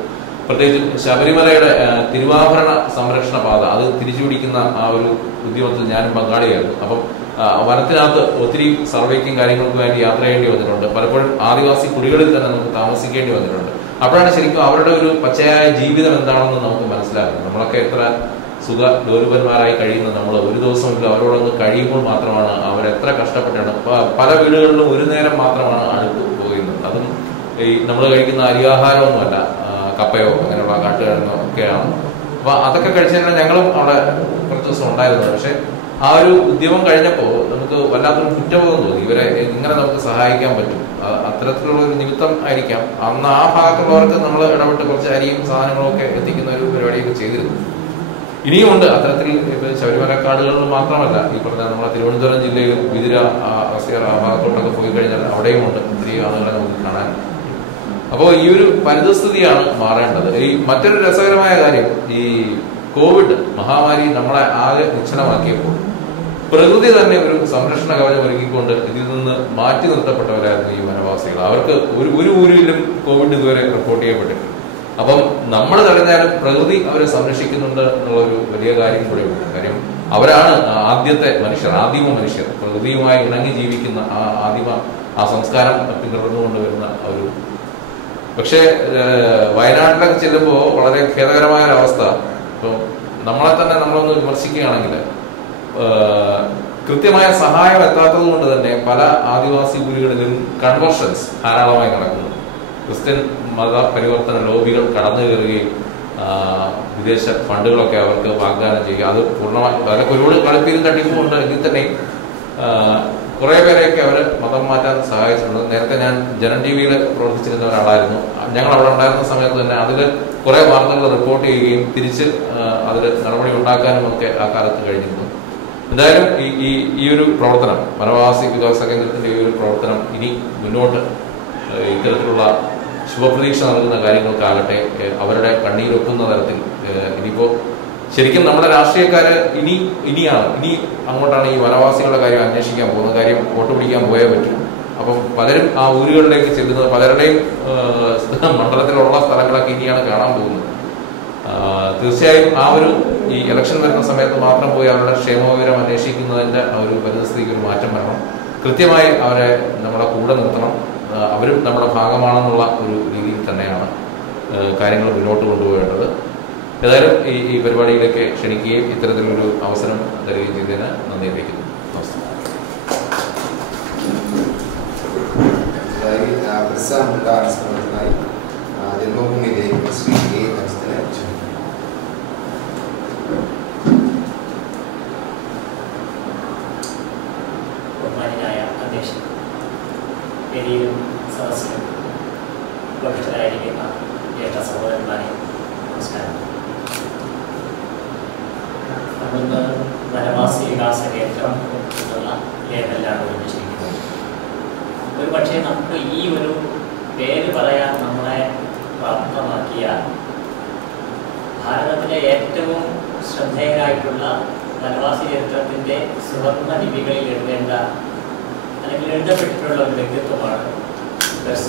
പ്രത്യേകിച്ച് ശബരിമലയുടെ തിരുവാഭരണ സംരക്ഷണ പാത അത് തിരിച്ചുപിടിക്കുന്ന ആ ഒരു ഉദ്യമത്തിൽ ഞാനും പങ്കാളിയായിരുന്നു. അപ്പം വനത്തിനകത്ത് ഒത്തിരി സർവേക്കും കാര്യങ്ങൾക്കും വേണ്ടി യാത്ര ചെയ്യേണ്ടി വന്നിട്ടുണ്ട്. പലപ്പോഴും ആദിവാസി കുടികളിൽ തന്നെ നമുക്ക് താമസിക്കേണ്ടി വന്നിട്ടുണ്ട്. അപ്പോഴാണ് ശരിക്കും അവരുടെ ഒരു പച്ചയായ ജീവിതം എന്താണെന്ന് നമുക്ക് മനസ്സിലാകുന്നത്. നമ്മളൊക്കെ എത്ര സുഖ ലോലുപന്മാരായി കഴിയുന്ന നമ്മൾ ഒരു ദിവസമെങ്കിലും അവരോടൊന്ന് കഴിയുമ്പോൾ മാത്രമാണ് അവരെത്ര കഷ്ടപ്പെട്ടാണ്. പല വീടുകളിലും ഒരു നേരം മാത്രമാണ് അടുപ്പ് പോകുന്നത്. അതും ഈ നമ്മൾ കഴിക്കുന്ന അരിയാഹാരമൊന്നുമല്ല, കപ്പയോ അങ്ങനെയുള്ള കാട്ടുകാരനോ ഒക്കെയാണ്. അപ്പൊ അതൊക്കെ കഴിച്ചാൽ ഞങ്ങളും അവിടെ കുറച്ച് ദിവസം ഉണ്ടായിരുന്നത്. പക്ഷെ ആ ഒരു ഉദ്യമം കഴിഞ്ഞപ്പോൾ നമുക്ക് വല്ലാത്തൊരു കുറ്റബോധം തോന്നി. ഇവരെ ഇങ്ങനെ നമുക്ക് സഹായിക്കാൻ പറ്റും, അത്തരത്തിലുള്ള ഒരു നിമിത്തം ആയിരിക്കാം. അന്ന് ആ ഭാഗത്തുള്ളവർക്ക് നമ്മൾ ഇടപെട്ട് കുറച്ച് അരിയും സാധനങ്ങളും ഒക്കെ എത്തിക്കുന്ന ഒരു പരിപാടിയൊക്കെ ചെയ്തിരുന്നു. ഇനിയുമുണ്ട് അത്തരത്തിൽ. ഇപ്പം ശബരിമലക്കാടുകളിൽ മാത്രമല്ല, ഈ പറഞ്ഞ നമ്മുടെ തിരുവനന്തപുരം ജില്ലയിലും വിതുര അഗസ്ത്യാർ ആ ഭാഗത്തോട്ടൊക്കെ പോയി കഴിഞ്ഞാൽ അവിടെയും ഉണ്ട് ഒത്തിരി ആളുകളെ നമുക്ക് കാണാൻ. അപ്പോൾ ഈ ഒരു പരിതസ്ഥിതിയാണ് മാറേണ്ടത്. ഈ മറ്റൊരു രസകരമായ കാര്യം, ഈ കോവിഡ് മഹാമാരി നമ്മളെ ആകെ നിശ്ചലമാക്കിയപ്പോൾ പ്രകൃതി തന്നെ ഒരു സംരക്ഷണ കവചം ഒരുക്കിക്കൊണ്ട് ഇതിൽ നിന്ന് മാറ്റി നിർത്തപ്പെട്ടവരായിരുന്നു ഈ വനവാസികൾ. അവർക്ക് ഒരു ഊരിലും കോവിഡ് ഇതുവരെ റിപ്പോർട്ട് ചെയ്യപ്പെട്ടിട്ടില്ല. അപ്പം നമ്മൾ തടഞ്ഞാലും പ്രകൃതി അവരെ സംരക്ഷിക്കുന്നുണ്ട് എന്നുള്ളൊരു വലിയ കാര്യം കൂടെ ഉണ്ട്. കാര്യം അവരാണ് ആദ്യത്തെ മനുഷ്യർ, ആദിമ മനുഷ്യർ, പ്രകൃതിയുമായി ഇണങ്ങി ജീവിക്കുന്ന ആ സംസ്കാരം പിന്തുടർന്നുകൊണ്ടുവരുന്ന ഒരു. പക്ഷേ വയനാട്ടിലൊക്കെ ചെല്ലുമ്പോൾ വളരെ ഖേദകരമായ ഒരവസ്ഥ. ഇപ്പം നമ്മളെ തന്നെ നമ്മളൊന്ന് വിമർശിക്കുകയാണെങ്കിൽ കൃത്യമായ സഹായം എത്താത്തത് കൊണ്ട് തന്നെ പല ആദിവാസി ഊരുകളിലും കൺവേർഷൻസ് ധാരാളമായി നടക്കുന്നു. ക്രിസ്ത്യൻ മത പരിവർത്തന ലോബികൾ കടന്നു കയറുകയും വിദേശ ഫണ്ടുകളൊക്കെ അവർക്ക് വാഗ്ദാനം ചെയ്യുക. അത് പൂർണ്ണമായി അതൊക്കെ ഒരുപാട് കളിപ്പിലും തട്ടിപ്പുണ്ട് എങ്കിൽ തന്നെയും കുറേ പേരെയൊക്കെ അവർ മതം മാറ്റാൻ സഹായിച്ചിട്ടുണ്ട്. നേരത്തെ ഞാൻ ജനം ടി വിയിൽ പ്രവർത്തിച്ചിരുന്ന ഒരാളായിരുന്നു. ഞങ്ങൾ അവിടെ ഉണ്ടായിരുന്ന സമയത്ത് തന്നെ അതിൽ കുറേ വാർത്തകൾ റിപ്പോർട്ട് ചെയ്യുകയും തിരിച്ച് അതിൽ നടപടി ഉണ്ടാക്കാനും ഒക്കെ ആ കാലത്ത് കഴിഞ്ഞിരുന്നു. എന്തായാലും ഈ ഒരു പ്രവർത്തനം, വനവാസി വികാസ കേന്ദ്രത്തിന്റെ ഈ ഒരു പ്രവർത്തനം ഇനി മുന്നോട്ട് ഇത്തരത്തിലുള്ള ശുഭപ്രതീക്ഷ നൽകുന്ന കാര്യങ്ങൾക്കാകട്ടെ, അവരുടെ കണ്ണീരൊക്കുന്ന തരത്തിൽ ഇനിയിപ്പോൾ ശരിക്കും നമ്മുടെ രാഷ്ട്രീയക്കാര് ഇനി അങ്ങോട്ടാണ് ഈ വനവാസികളുടെ കാര്യം അന്വേഷിക്കാൻ പോകുന്നത്. കാര്യം വോട്ട് പിടിക്കാൻ പോയേ പറ്റും. അപ്പം പലരും ആ ഊരുകളിലേക്ക് ചെല്ലുന്നത്, പലരുടെയും മണ്ഡലത്തിലുള്ള സ്ഥലങ്ങളൊക്കെ ഇനിയാണ് കാണാൻ പോകുന്നത്. തീർച്ചയായും ആ ഒരു ഈ ഇലക്ഷൻ വരുന്ന സമയത്ത് മാത്രം പോയി അവരുടെ ക്ഷേമവിവരം അന്വേഷിക്കുന്നതിൻ്റെ ആ ഒരു പരിസ്ഥിതിക്ക് ഒരു മാറ്റം വരണം. കൃത്യമായി അവരെ നമ്മുടെ കൂടെ നിർത്തണം. അവരും നമ്മുടെ ഭാഗമാണെന്നുള്ള ഒരു രീതിയിൽ തന്നെയാണ് കാര്യങ്ങൾ മുന്നോട്ട് കൊണ്ടുപോകേണ്ടത്. ഏതായാലും ഈ പരിപാടിയിലേക്ക് ക്ഷണിക്കുകയും ഇത്തരത്തിലൊരു അവസരം തരികയും ചെയ്തതിന് നന്ദി അറിയിക്കുന്നു. ജന്മഭൂമിയിലേക്ക് ശ്രീ എ ഹംസനെ ബഹുമാനായ അധ്യക്ഷൻ, വേദിയിലും സദസ്സിലും ഉപവിഷ്ടരായിരിക്കുന്ന ജ്യേഷ്ഠ സഹോദരന്മാരെ നമസ്കാരം. നമ്മളിന്ന് വനവാസി വികാസ കേന്ദ്രം എന്നുള്ള ലേബലിലാണ് ഒരുമിച്ചിരിക്കുന്നത്. ഒരു പക്ഷേ നമുക്ക് ഈ ഒരു പേര് പറയാൻ നമ്മളെ പ്രാപ്തമാക്കിയ ഭാരതത്തിലെ ഏറ്റവും ശ്രദ്ധേയരായിട്ടുള്ള വനവാസി ചരിത്രത്തിൻ്റെ സുവർണ്ണ ലിപികളിൽ എഴുതേണ്ട അല്ലെങ്കിൽ എഴുതപ്പെട്ടിട്ടുള്ള ഒരു വ്യക്തിത്വമാണ് ബിർസ.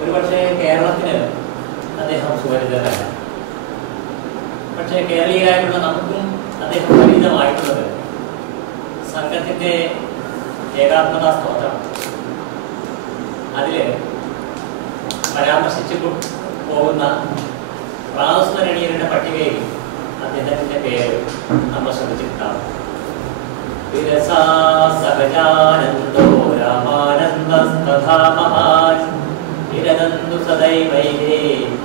ഒരുപക്ഷെ കേരളത്തിന് അദ്ദേഹം സുപരിചിതനല്ല. പക്ഷേ കേരളീയരായിട്ടുള്ള നമുക്കും അദ്ദേഹം പരിചിതമായിട്ടുള്ളത് സംഘത്തിൻ്റെ ഏകാത്മതാ സ്തോത്രം. അതിൽ പരാമർശിച്ചു പോകുന്ന പ്രാതസ്മരണീയരുടെ പട്ടികയിൽ അദ്ദേഹത്തിൻ്റെ പേര് നമ്മൾ ശ്രദ്ധിച്ചിട്ടുണ്ടാവും. സഹജാനന്ദോ രാമാനന്ദസ്തഥാ മഹാൻ വിരദന്തു സദൈവൈരേ,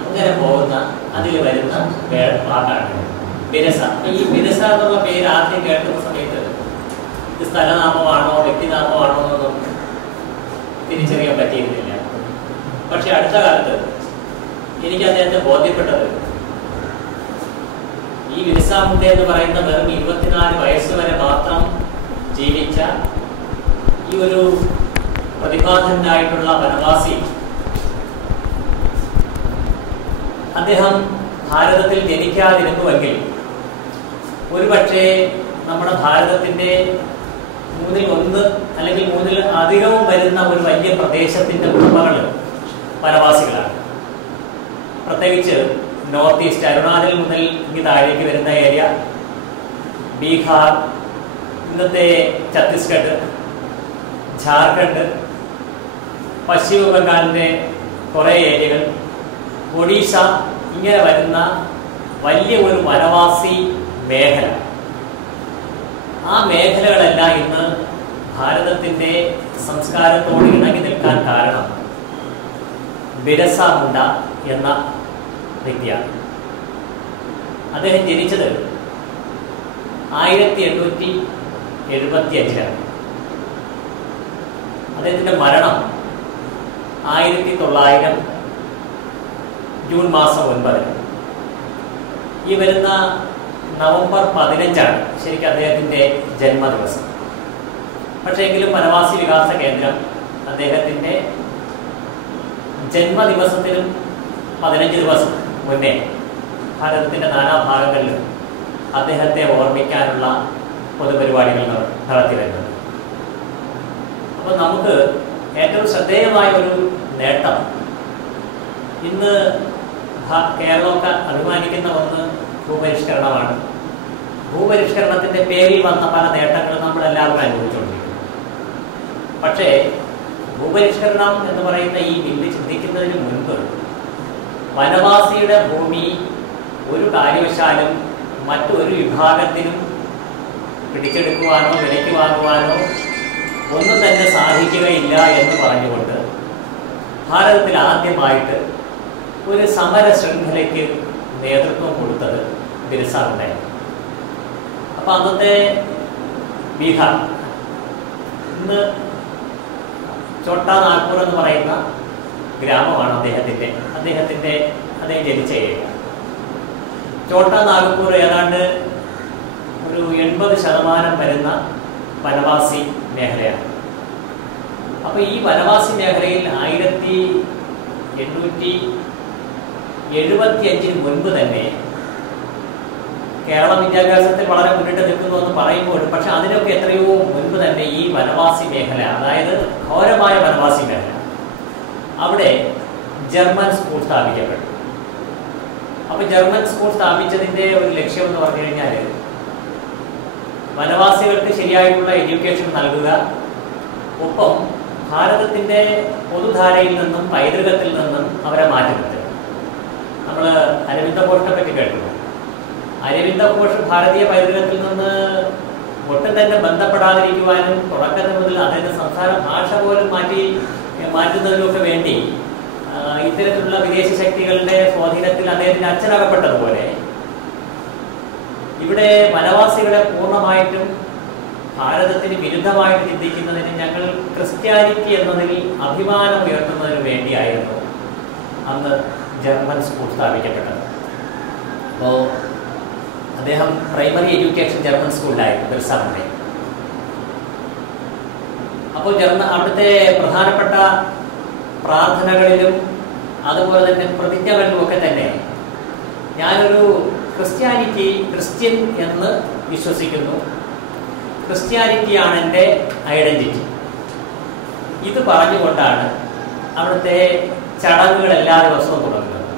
അങ്ങനെ പോകുന്ന അതിൽ വരുന്ന പാട്ടാണ് വിരസ. ഈ വിരസ എന്നുള്ള പേര് ആദ്യം കേൾക്കുന്ന സമയത്ത് ഇത് സ്ഥലനാമമാണോ വ്യക്തിനാമമാണോ എന്നൊന്നും തിരിച്ചറിയാൻ പറ്റിയിരുന്നില്ല. പക്ഷെ അടുത്ത കാലത്ത് എനിക്ക് അദ്ദേഹത്തെ ബോധ്യപ്പെട്ടത് ഈ ബിർസാ മുണ്ട എന്ന് പറയുന്ന വെറും 24 വയസ്സ് വരെ മാത്രം ജീവിച്ച ഈ ഒരു പ്രതിഭാധനായിട്ടുള്ള വനവാസി, അദ്ദേഹം ഭാരതത്തിൽ ജനിക്കാതിരുന്നുവെങ്കിൽ ഒരുപക്ഷെ നമ്മുടെ ഭാരതത്തിൻ്റെ 1/3 അല്ലെങ്കിൽ 1/3 അധികവും വരുന്ന ഒരു വലിയ പ്രദേശത്തിൻ്റെ ഉടമകൾ വനവാസികളാണ്. പ്രത്യേകിച്ച് നോർത്ത് ഈസ്റ്റ്, അരുണാചൽ മുതൽ ഇങ്ങ് താഴേക്ക് വരുന്ന ഏരിയ, ബീഹാർ, ഇന്നത്തെ ഛത്തീസ്ഗഡ്, ജാർഖണ്ഡ്, പശ്ചിമ ബംഗാളിൻ്റെ കുറേ ഏരിയകൾ, ഒഡീഷ, ഇങ്ങനെ വരുന്ന വലിയ ഒരു വനവാസി മേഖല. ആ മേഖലകളെല്ലാം ഇന്ന് ഭാരതത്തിൻ്റെ സംസ്കാരത്തോട് ഇണങ്ങി നിൽക്കാൻ കാരണം ബിർസാ മുണ്ട എന്ന വ്യക്തിയാണ്. അദ്ദേഹം ജനിച്ചത് 1875-ലാണ്. അദ്ദേഹത്തിൻ്റെ മരണം 1900 ജൂൺ മാസം 9. ഈ വരുന്ന നവംബർ 15 ശരിക്കും അദ്ദേഹത്തിൻ്റെ ജന്മദിവസം. പക്ഷേ എങ്കിലും വനവാസി വികാസ കേന്ദ്രം അദ്ദേഹത്തിൻ്റെ ജന്മദിവസത്തിനും 15 ദിവസം മുന്നേ ഭാരതത്തിൻ്റെ നാനാഭാഗങ്ങളിലും അദ്ദേഹത്തെ ഓർമ്മിക്കാനുള്ള പൊതുപരിപാടികൾ നടത്തി വരുന്നത്. അപ്പോൾ നമുക്ക് ഏറ്റവും ശ്രദ്ധേയമായ ഒരു നേട്ടം ഇന്ന് കേരളമൊക്കെ അഭിമാനിക്കുന്ന ഒന്ന് ഭൂപരിഷ്കരണമാണ്. ഭൂപരിഷ്കരണത്തിൻ്റെ പേരിൽ വന്ന പല നേട്ടങ്ങളും നമ്മളെല്ലാവരും അനുഭവിച്ചുകൊണ്ടിരിക്കുന്നു. പക്ഷേ ഭൂപരിഷ്കരണം എന്ന് പറയുന്ന ഈ ബില്ല് ചിന്തിക്കുന്നതിന് മുൻപ് വനവാസിയുടെ ഭൂമി ഒരു കാര്യവശാലും മറ്റൊരു വിഭാഗത്തിനും പിടിച്ചെടുക്കുവാനോ വിലയ്ക്ക് വാങ്ങുവാനോ ഒന്നും തന്നെ സാധിക്കുകയില്ല എന്ന് പറഞ്ഞുകൊണ്ട് ഭാരതത്തിൽ ആദ്യമായിട്ട് ഒരു സമര ശൃംഖലയ്ക്ക് നേതൃത്വം കൊടുത്തത് ബിർസ മുണ്ടായിരുന്നു. അപ്പം അന്നത്തെ ബീഹാർ, ഇന്ന് ചോട്ടാ നാഗ്പൂർ എന്ന് പറയുന്ന ഗ്രാമമാണ് അദ്ദേഹം ജനിച്ച ഏരിയ. ചോട്ടാ നാഗ്പൂർ ഏതാണ്ട് ഒരു 80% വരുന്ന വനവാസി മേഖലയാണ്. അപ്പോൾ ഈ വനവാസി മേഖലയിൽ 1875 മുൻപ് തന്നെ കേരളം വിദ്യാഭ്യാസത്തിൽ വളരെ മുന്നിട്ട് നിൽക്കുന്നു എന്ന് പറയുമ്പോഴും പക്ഷെ അതിനൊക്കെ എത്രയോ മുൻപ് തന്നെ ഈ വനവാസി മേഖല, അതായത് ഘോരമായ വനവാസി മേഖല, അവിടെ ജർമ്മൻ സ്കൂൾ സ്ഥാപിക്കപ്പെട്ടു. അപ്പോൾ ജർമ്മൻ സ്കൂൾ സ്ഥാപിച്ചതിൻ്റെ ഒരു ലക്ഷ്യം എന്ന് പറഞ്ഞു കഴിഞ്ഞാൽ വനവാസികൾക്ക് ശരിയായിട്ടുള്ള എഡ്യൂക്കേഷൻ നൽകുക, ഒപ്പം ഭാരതത്തിൻ്റെ പൊതുധാരയിൽ നിന്നും പൈതൃകത്തിൽ നിന്നും അവരെ മാറ്റി നിർത്തുക. നമ്മൾ അരവിന്ദ ഘോഷിനെ പറ്റി കേട്ടിട്ടുണ്ട്. അരവിന്ദ ഘോഷ് ഭാരതീയ പൈതൃകത്തിൽ നിന്ന് ഒട്ടും തന്നെ ബന്ധപ്പെടാതിരിക്കുവാനും തുടക്കത്തിൽ മുതൽ അദ്ദേഹത്തെ സംസാര ഭാഷ പോലും മാറ്റുന്നതിനൊക്കെ വേണ്ടി ഇത്തരത്തിലുള്ള വിദേശ ശക്തികളുടെ സ്വാധീനത്തിൽ അദ്ദേഹത്തിൻ്റെ അച്ഛനകപ്പെട്ടതുപോലെ ഇവിടെ വനവാസികളെ പൂർണ്ണമായിട്ടും ഭാരതത്തിന് വിരുദ്ധമായിട്ട് ചിന്തിക്കുന്നതിന് ഞങ്ങൾ ക്രിസ്ത്യാനിറ്റി എന്നതിൽ അഭിമാനം ഉയർത്തുന്നതിന് വേണ്ടിയായിരുന്നു അന്ന് ജർമ്മൻ സ്കൂൾ സ്ഥാപിക്കപ്പെട്ടത്. അപ്പോൾ അദ്ദേഹം പ്രൈമറി എഡ്യൂക്കേഷൻ ജർമ്മൻ സ്കൂളിലായിരുന്നു ബിർസ മുണ്ട. അപ്പോൾ അവിടുത്തെ പ്രധാനപ്പെട്ട പ്രാർത്ഥനകളിലും അതുപോലെ തന്നെ പ്രതിജ്ഞകളിലുമൊക്കെ തന്നെ ഞാനൊരു ക്രിസ്ത്യൻ എന്ന് വിശ്വസിക്കുന്നു, ക്രിസ്ത്യാനിറ്റിയാണ് എൻ്റെ ഐഡൻറ്റിറ്റി, ഇത് പറഞ്ഞുകൊണ്ടാണ് അവിടുത്തെ ചടങ്ങുകൾ എല്ലാ ദിവസവും തുടങ്ങുന്നത്.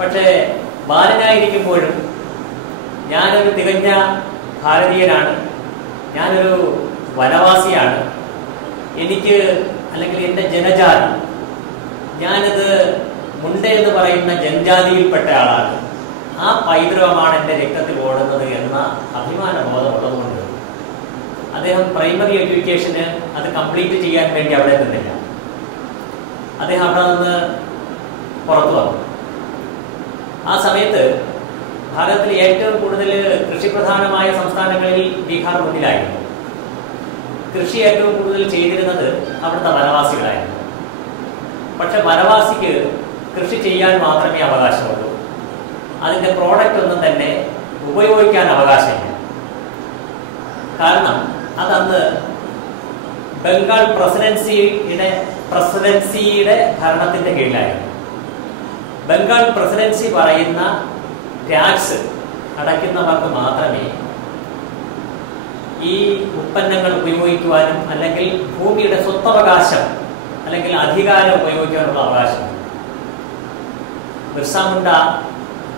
പക്ഷേ ബാലനായിരിക്കുമ്പോഴും ഞാനൊരു തികഞ്ഞ ഭാരതീയനാണ്, ഞാനൊരു വനവാസിയാണ്, എനിക്ക് അല്ലെങ്കിൽ എൻ്റെ ജനജാതി, ഞാനിത് മുണ്ട എന്ന് പറയുന്ന ജനജാതിയിൽപ്പെട്ട ആളാണ്, ആ പൈതൃകമാണ് എൻ്റെ രക്തത്തിൽ ഓടുന്നത് എന്ന അഭിമാന ബോധമുള്ളതുകൊണ്ട് അദ്ദേഹം പ്രൈമറി എഡ്യൂക്കേഷന് അത് കംപ്ലീറ്റ് ചെയ്യാൻ വേണ്ടി അവിടെ നിന്നില്ല. അദ്ദേഹം അവിടെ നിന്ന് പുറത്തു വന്നു. ആ സമയത്ത് ഭാരതത്തിലെ ഏറ്റവും കൂടുതൽ കൃഷിപ്രധാനമായ സംസ്ഥാനങ്ങളിൽ ബീഹാർ മുന്നിലായിരുന്നു. കൃഷി ഏറ്റവും കൂടുതൽ ചെയ്തിരുന്നത് അവിടുത്തെ വനവാസികളായിരുന്നു. പക്ഷെ വനവാസിക്ക് കൃഷി ചെയ്യാൻ മാത്രമേ അവകാശമുള്ളൂ, അതിൻ്റെ പ്രോഡക്റ്റ് ഒന്നും തന്നെ ഉപയോഗിക്കാൻ അവകാശമില്ല. കാരണം അതന്ന് ബംഗാൾ പ്രസിഡൻസിയുടെ ഭരണത്തിൻ്റെ കീഴിലായിരുന്നു. ബംഗാൾ പ്രസിഡൻസി പറയുന്ന ടാക്സ് അടയ്ക്കുന്നവർക്ക് മാത്രമേ ഈ ഉൽപ്പന്നങ്ങൾ ഉപയോഗിക്കുവാനും അല്ലെങ്കിൽ ഭൂമിയുടെ സ്വത്തവകാശം അല്ലെങ്കിൽ അധികാരം ഉപയോഗിക്കാനുള്ള അവകാശം. ബിർസ മുണ്ട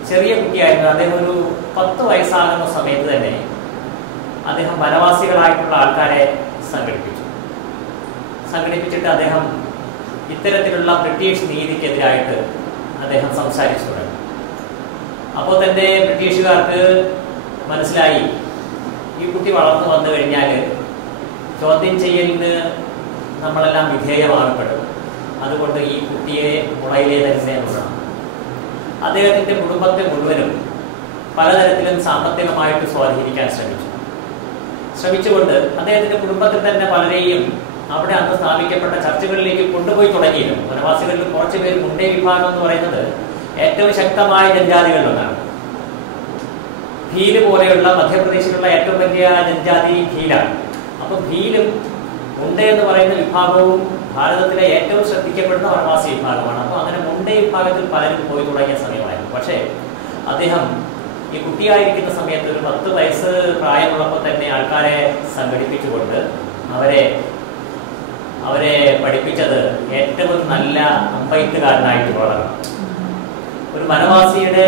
ചെറിയ കുട്ടിയായിരുന്നു. അദ്ദേഹം ഒരു 10 വയസ്സാകുന്ന സമയത്ത് തന്നെ അദ്ദേഹം വനവാസികളായിട്ടുള്ള ആൾക്കാരെ സംഘടിപ്പിച്ചിട്ട് അദ്ദേഹം ഇത്തരത്തിലുള്ള ബ്രിട്ടീഷ് നീതിക്കെതിരായിട്ട് അദ്ദേഹം സംസാരിച്ചു തുടങ്ങി. അപ്പോൾ തന്നെ ബ്രിട്ടീഷുകാർക്ക് മനസ്സിലായി ഈ കുട്ടി വളർന്നു വന്നു കഴിഞ്ഞാൽ ചോദ്യം ചെയ്യലിന് നമ്മളെല്ലാം വിധേയമാകപ്പെടും, അതുകൊണ്ട് ഈ കുട്ടിയെ മുളയിലെ തന്നെ വിടണം. അദ്ദേഹത്തിൻ്റെ കുടുംബത്തെ മുഴുവനും പലതരത്തിലും സാമ്പത്തികമായിട്ട് സ്വാധീനിക്കാൻ ശ്രമിച്ചുകൊണ്ട് അദ്ദേഹത്തിൻ്റെ കുടുംബത്തിൽ തന്നെ പലരെയും അവിടെ അന്ന് സ്ഥാപിക്കപ്പെട്ട ചർച്ചകളിലേക്ക് കൊണ്ടുപോയി തുടങ്ങിയിരുന്നു. വനവാസികളിൽ കുറച്ച് പേര് മുണ്ടേ വിഭാഗം എന്ന് പറയുന്നത് ഏറ്റവും ശക്തമായ ജനജാതികളിലൊന്നാണ്. ഭീല് പോലെയുള്ള മധ്യപ്രദേശിലുള്ള ഏറ്റവും വലിയ ജനജാതി ഭീലാണ്. അപ്പോൾ ഭീലും മുണ്ട എന്ന് പറയുന്ന വിഭാഗവും ഭാരതത്തിലെ ഏറ്റവും ശ്രദ്ധിക്കപ്പെടുന്ന വനവാസി വിഭാഗമാണ്. അപ്പോൾ അങ്ങനെ മുണ്ട വിഭാഗത്തിൽ പലരും പോയി തുടങ്ങിയ സമയമായിരുന്നു. പക്ഷേ അദ്ദേഹം ഈ കുട്ടിയായിരിക്കുന്ന സമയത്ത് ഒരു 10 വയസ്സ് പ്രായമുള്ളപ്പോൾ തന്നെ ആൾക്കാരെ സംഘടിപ്പിച്ചുകൊണ്ട് അവരെ പഠിപ്പിച്ചത് ഏറ്റവും നല്ല അമ്പെയ്ത്തുകാരനായിട്ട് വളരണം. ഒരു വനവാസിയുടെ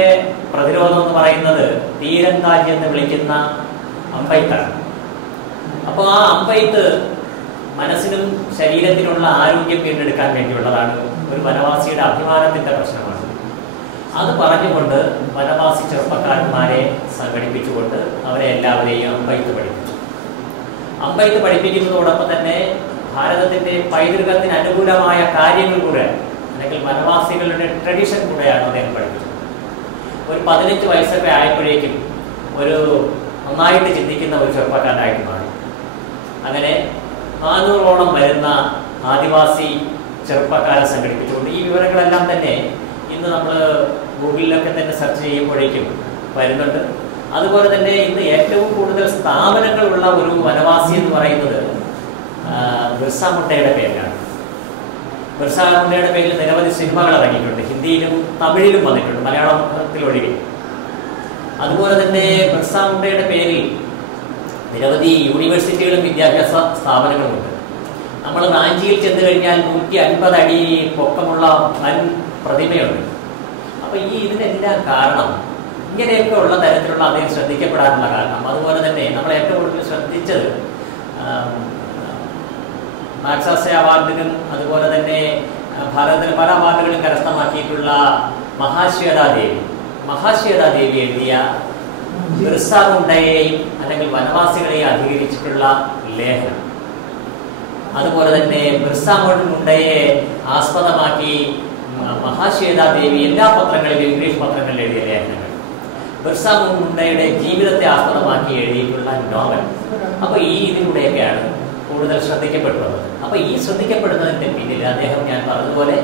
പ്രതിരോധം എന്ന് പറയുന്നത് തീരന്താജി എന്ന് വിളിക്കുന്ന അമ്പെയ്ത്താണ്. അപ്പോൾ ആ അമ്പെയ്ത്ത് മനസ്സിനും ശരീരത്തിനുള്ള ആരോഗ്യം വീണ്ടെടുക്കാൻ വേണ്ടിയുള്ളതാണ്. ഒരു വനവാസിയുടെ അഭിമാനത്തിന്റെ പ്രശ്നമാണ്. അത് പറഞ്ഞുകൊണ്ട് വനവാസി ചെറുപ്പക്കാരന്മാരെ സംഘടിപ്പിച്ചുകൊണ്ട് അവരെ എല്ലാവരെയും അമ്പെയ്ത്ത് പഠിപ്പിച്ചു. അമ്പെയ്ത്ത് പഠിപ്പിക്കുന്നതോടൊപ്പം തന്നെ ഭാരതത്തിന്റെ പൈതൃകത്തിന് അനുകൂലമായ കാര്യങ്ങൾ കൂടെ, അല്ലെങ്കിൽ വനവാസികളുടെ ട്രഡീഷൻ കൂടെയാണ് അദ്ദേഹം പഠിപ്പിച്ചത്. ഒരു 15 വയസ്സൊക്കെ ആയപ്പോഴേക്കും ഒരു നന്നായിട്ട് ചിന്തിക്കുന്ന ഒരു ചെറുപ്പക്കാരനായിട്ട് മാറി. അങ്ങനെ 400ഓളം വരുന്ന ആദിവാസി ചെറുപ്പക്കാരെ സംഘടിപ്പിച്ചുകൊണ്ട് ഈ വിവരങ്ങളെല്ലാം തന്നെ ഇന്ന് നമ്മൾ ഗൂഗിളിലൊക്കെ തന്നെ സെർച്ച് ചെയ്യുമ്പോഴേക്കും വരുന്നുണ്ട്. അതുപോലെ തന്നെ ഇന്ന് ഏറ്റവും കൂടുതൽ സ്ഥാപനങ്ങളുള്ള ഒരു വനവാസി എന്ന് പറയുന്നത് ബിർസ മുണ്ടയുടെ പേരിലാണ്. ബിർസ മുണ്ടയുടെ പേരിൽ നിരവധി സിനിമകൾ ഇറങ്ങിയിട്ടുണ്ട്. ഹിന്ദിയിലും തമിഴിലും വന്നിട്ടുണ്ട്, മലയാളത്തിലൊഴികെ. അതുപോലെ തന്നെ ബിർസ മുണ്ടയുടെ പേരിൽ നിരവധി യൂണിവേഴ്സിറ്റികളും വിദ്യാഭ്യാസ സ്ഥാപനങ്ങളുമുണ്ട്. നമ്മൾ റാഞ്ചിയിൽ ചെന്ന് കഴിഞ്ഞാൽ 150 അടി പൊക്കമുള്ള വൻ പ്രതിമയുണ്ട്. അപ്പൊ ഇതിനെല്ലാം കാരണം ഇങ്ങനെയൊക്കെ ഉള്ള തരത്തിലുള്ള അദ്ദേഹം ശ്രദ്ധിക്കപ്പെടാനുള്ള കാരണം. അതുപോലെ തന്നെ നമ്മൾ ഏറ്റവും കൂടുതൽ ശ്രദ്ധിച്ചത് മാക്സാസെ അവാർഡിനും അതുപോലെ തന്നെ ഭാരതത്തിൽ പല അവാർഡുകളും കരസ്ഥമാക്കിയിട്ടുള്ള മഹാശ്വേതാദേവി എഴുതിയ ബിർസ മുണ്ടയെയും അല്ലെങ്കിൽ വനവാസികളെയും അധികരിച്ചിട്ടുള്ള ലേഖനം. അതുപോലെ തന്നെ ബിർസ മുണ്ടയെ ആസ്പദമാക്കി മഹാശ്വേതാദേവി എല്ലാ പത്രങ്ങളിലും ഇംഗ്ലീഷ് പത്രങ്ങളിൽ എഴുതിയ ലേഖനങ്ങൾ, ബിർസ മുണ്ടയുടെ ജീവിതത്തെ ആസ്പദമാക്കി എഴുതിയിട്ടുള്ള നോവൽ. അപ്പൊ ഇതിലൂടെയൊക്കെയാണ് കൂടുതൽ ശ്രദ്ധിക്കപ്പെട്ടു വന്നത്. അപ്പൊ ഈ ശ്രദ്ധിക്കപ്പെടുന്നതിന്റെ പിന്നിൽ അദ്ദേഹം, ഞാൻ പറഞ്ഞതുപോലെ,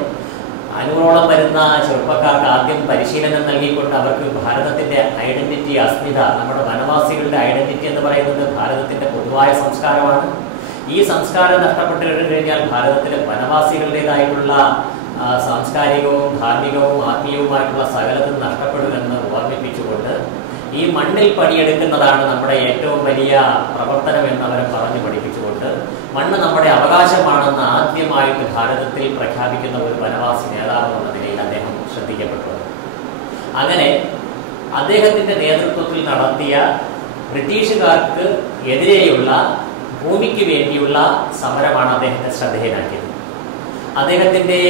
500ഓളം വരുന്ന ചെറുപ്പക്കാർക്ക് ആദ്യം പരിശീലനം നൽകിക്കൊണ്ട് അവർക്ക് ഭാരതത്തിന്റെ ഐഡന്റിറ്റി, അസ്മിത, നമ്മുടെ വനവാസികളുടെ ഐഡന്റിറ്റി എന്ന് പറയുന്നത് ഭാരതത്തിന്റെ പൊതുവായ സംസ്കാരമാണ്. ഈ സംസ്കാരം നഷ്ടപ്പെട്ടു കഴിഞ്ഞാൽ ഭാരതത്തിലെ വനവാസികളുടേതായിട്ടുള്ള സാംസ്കാരികവും ധാർമ്മികവും ആത്മീയവുമായിട്ടുള്ള സകലതും നഷ്ടപ്പെടുമെന്ന് ഓർമ്മിപ്പിച്ചുകൊണ്ട് ഈ മണ്ണിൽ പണിയെടുക്കുന്നതാണ് നമ്മുടെ ഏറ്റവും വലിയ പ്രവർത്തനം എന്നവരെ പറഞ്ഞു പഠിപ്പിച്ചുകൊണ്ട് മണ്ണ് നമ്മുടെ അവകാശമാണെന്ന് ആദ്യമായിട്ട് ഭാരതത്തിൽ പ്രഖ്യാപിക്കുന്ന ഒരു വനവാസി നേതാവ് എന്ന നിലയിൽ അദ്ദേഹം ശ്രദ്ധിക്കപ്പെട്ടു. അങ്ങനെ അദ്ദേഹത്തിന്റെ നേതൃത്വത്തിൽ നടത്തിയ ബ്രിട്ടീഷുകാർക്ക് എതിരെയുള്ള ഭൂമിക്ക് വേണ്ടിയുള്ള സമരമാണ് അദ്ദേഹത്തെ ശ്രദ്ധേയനാക്കിയത്. അദ്ദേഹത്തിന്റെ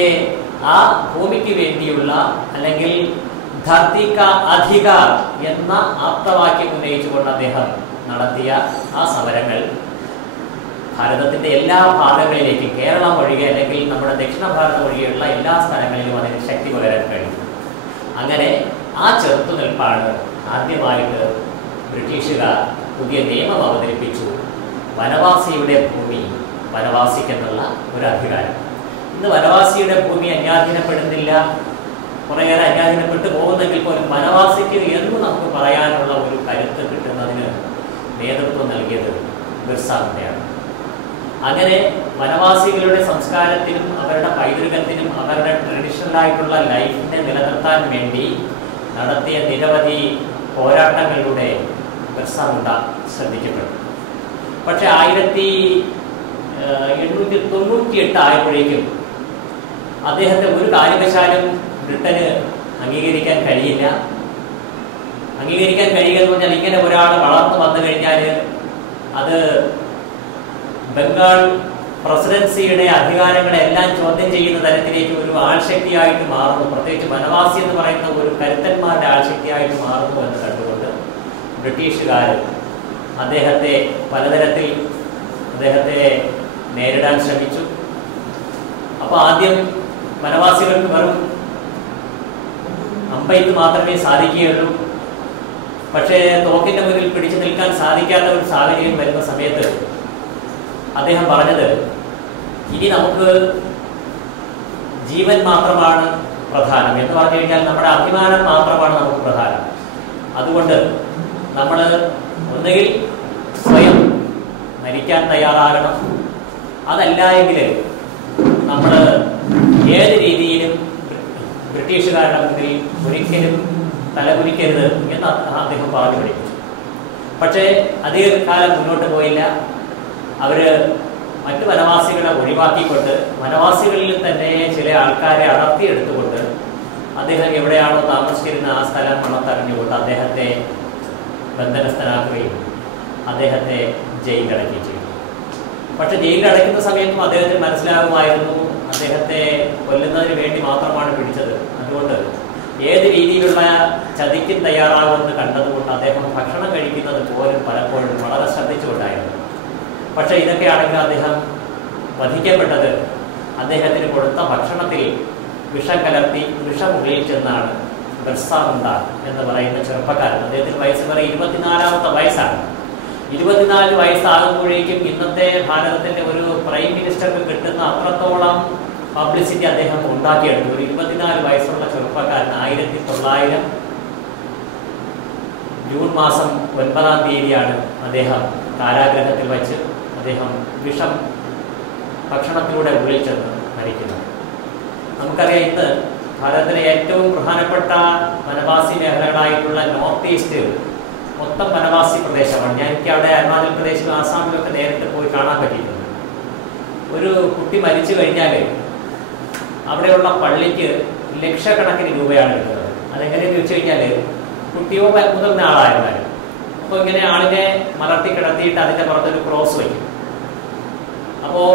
ആ ഭൂമിക്ക് വേണ്ടിയുള്ള, അല്ലെങ്കിൽ ധർത്തി കാ അധികാർ എന്ന ആപ്തവാക്യം ഉന്നയിച്ചുകൊണ്ട് അദ്ദേഹം നടത്തിയ ആ സമരങ്ങൾ ഭാരതത്തിന്റെ എല്ലാ ഭാഗങ്ങളിലേക്കും, കേരളം ഒഴികെ അല്ലെങ്കിൽ നമ്മുടെ ദക്ഷിണ ഭാരതം ഒഴികെയുള്ള എല്ലാ സ്ഥലങ്ങളിലും അതിന് ശക്തി പകരാൻ കഴിയും. അങ്ങനെ ആ ചെറുത്തുനിൽപ്പാണ് ആദ്യമായിട്ട് ബ്രിട്ടീഷുകാർ പുതിയ നിയമം അവതരിപ്പിച്ചു. വനവാസിയുടെ ഭൂമി വനവാസിക്കെന്നുള്ള ഒരു അധികാരം. ഇന്ന് വനവാസിയുടെ ഭൂമി അന്യാധീനപ്പെടുന്നില്ല, കുറേയേറെ അന്യാധീനപ്പെട്ടു പോകുന്നെങ്കിൽ പോലും വനവാസിക്ക് എന്ന് നമുക്ക് പറയാനുള്ള ഒരു കരുത്ത് കിട്ടുന്നതിന് നേതൃത്വം നൽകിയത് ബിർസ മുണ്ടയാണ്. അങ്ങനെ വനവാസികളുടെ സംസ്കാരത്തിനും അവരുടെ പൈതൃകത്തിനും അവരുടെ ട്രഡീഷണലായിട്ടുള്ള ലൈഫിനെ നിലനിർത്താൻ വേണ്ടി നടത്തിയ നിരവധി പോരാട്ടങ്ങളിലൂടെ ബിർസ മുണ്ട ശ്രദ്ധിക്കപ്പെട്ടു. പക്ഷെ 1898 ആയപ്പോഴേക്കും അദ്ദേഹത്തെ ഒരു കാരണവശാലും ബ്രിട്ടന് അംഗീകരിക്കാൻ കഴിയില്ല. അംഗീകരിക്കാൻ കഴിയുക എന്ന് പറഞ്ഞാൽ, ഇങ്ങനെ ഒരാൾ വളർന്നു വന്നു കഴിഞ്ഞാൽ അത് ബംഗാൾ പ്രസിഡൻസിയുടെ അധികാരങ്ങളെല്ലാം ചോദ്യം ചെയ്യുന്ന തരത്തിലേക്ക് ഒരു ആൾശക്തിയായിട്ട് മാറുന്നു. പ്രത്യേകിച്ച് വനവാസി എന്ന് പറയുന്ന ഒരു കരുത്തന്മാരുടെ ആൾശക്തിയായിട്ട് മാറുന്നു എന്ന് കണ്ടുകൊണ്ട് ബ്രിട്ടീഷുകാർ അദ്ദേഹത്തെ പലതരത്തിൽ നേരിടാൻ ശ്രമിച്ചു. അപ്പോൾ ആദ്യം വനവാസികൾക്ക് വെറും അമ്പെയ്ത്ത് മാത്രമേ സാധിക്കുകയുള്ളൂ. പക്ഷേ തോക്കിന്റെ മുന്നിൽ പിടിച്ചു നിൽക്കാൻ സാധിക്കാത്ത ഒരു സാഹചര്യം വരുന്ന സമയത്ത് അദ്ദേഹം പറഞ്ഞത്, ഇനി നമുക്ക് ജീവൻ മാത്രമാണ് പ്രധാനം. എന്ന് പറഞ്ഞു കഴിഞ്ഞാൽ നമ്മുടെ അഭിമാനം മാത്രമാണ് നമുക്ക് പ്രധാനം. അതുകൊണ്ട് നമ്മൾ ഒന്നുകിൽ സ്വയം മരിക്കാൻ തയ്യാറാകണം, അതല്ല എങ്കിൽ നമ്മൾ ഏത് രീതിയിലും ബ്രിട്ടീഷുകാരുടെ മുന്നിൽ ഒരിക്കലും തലകുനിക്കരുത് എന്ന് അദ്ദേഹം പറഞ്ഞു പഠിപ്പിച്ചു. പക്ഷേ അധിക കാലം മുന്നോട്ട് പോയില്ല. അവർ മറ്റു വനവാസികളെ ഒഴിവാക്കിക്കൊണ്ട് വനവാസികളിൽ തന്നെ ചില ആൾക്കാരെ അടർത്തിയെടുത്തുകൊണ്ട് അദ്ദേഹം എവിടെയാണോ താമസിച്ചിരുന്ന ആ സ്ഥലം മണത്തറിഞ്ഞുകൊണ്ട് അദ്ദേഹത്തെ ബന്ധനസ്ഥനാക്കുകയും അദ്ദേഹത്തെ ജയിലിലടക്കുകയും ചെയ്തു. പക്ഷെ ജയിലിലടയ്ക്കുന്ന സമയത്തും അദ്ദേഹത്തിന് മനസ്സിലാകുമായിരുന്നു അദ്ദേഹത്തെ കൊല്ലുന്നതിന് വേണ്ടി മാത്രമാണ് പിടിച്ചത്. അതുകൊണ്ട് ഏത് രീതിയിലുള്ള ചതിക്കും തയ്യാറാകുമെന്ന് കണ്ടതുകൊണ്ട് അദ്ദേഹം ഭക്ഷണം കഴിക്കുന്നത് പോലും പലപ്പോഴും വളരെ ശ്രദ്ധിച്ചുകൊണ്ടായിരുന്നു. പക്ഷെ ഇതൊക്കെയാണെങ്കിൽ അദ്ദേഹം വധിക്കപ്പെട്ടത് അദ്ദേഹത്തിന് കൊടുത്ത ഭക്ഷണത്തിൽ വിഷം കലർത്തി വിഷമുള്ളിൽ ചെന്നാണ് ബിർസ മുണ്ട എന്ന് പറയുന്ന ചെറുപ്പക്കാരൻ. അദ്ദേഹത്തിന് വയസ്സ് വരെ 24-ാമത്തെ വയസ്സാണ്. 24 വയസ്സാകുമ്പോഴേക്കും ഇന്നത്തെ ഭാരതത്തിന്റെ ഒരു പ്രൈം മിനിസ്റ്റർക്ക് കിട്ടുന്ന അത്രത്തോളം പബ്ലിസിറ്റി അദ്ദേഹം ഉണ്ടാക്കിയെടുത്തു. ഒരു 24 വയസ്സുള്ള ചെറുപ്പക്കാരൻ 1900 ജൂൺ മാസം 9-ാം തീയതിയാണ് അദ്ദേഹം കാരാഗ്രഹത്തിൽ വച്ച് അദ്ദേഹം വിഷം ഭക്ഷണത്തിലൂടെ ഉള്ളിൽ ചെന്ന് മരിക്കുന്നത്. നമുക്കറിയാം, ഇന്ന് ഭാരതത്തിലെ ഏറ്റവും പ്രധാനപ്പെട്ട വനവാസി മേഖലകളായിട്ടുള്ള നോർത്ത് ഈസ്റ്റ് മൊത്തം വനവാസി പ്രദേശമാണ്. എനിക്ക് അവിടെ അരുണാചൽ പ്രദേശിലും ആസാമിലൊക്കെ നേരിട്ട് പോയി കാണാൻ പറ്റിയിട്ടുണ്ട്. ഒരു കുട്ടി മരിച്ചു കഴിഞ്ഞാൽ അവിടെയുള്ള പള്ളിക്ക് ലക്ഷക്കണക്കിന് രൂപയാണ് കിട്ടുന്നത്. അതെങ്ങനെയെന്ന് ചോദിച്ചു കഴിഞ്ഞാൽ കുട്ടിയോ മുതിർന്ന ആളായിരുന്നാലും അപ്പോൾ ഇങ്ങനെ ആളിനെ മലർത്തി കിടത്തിയിട്ട് അതിൻ്റെ പുറത്തൊരു ക്രോസ് വയ്ക്കും. അപ്പോൾ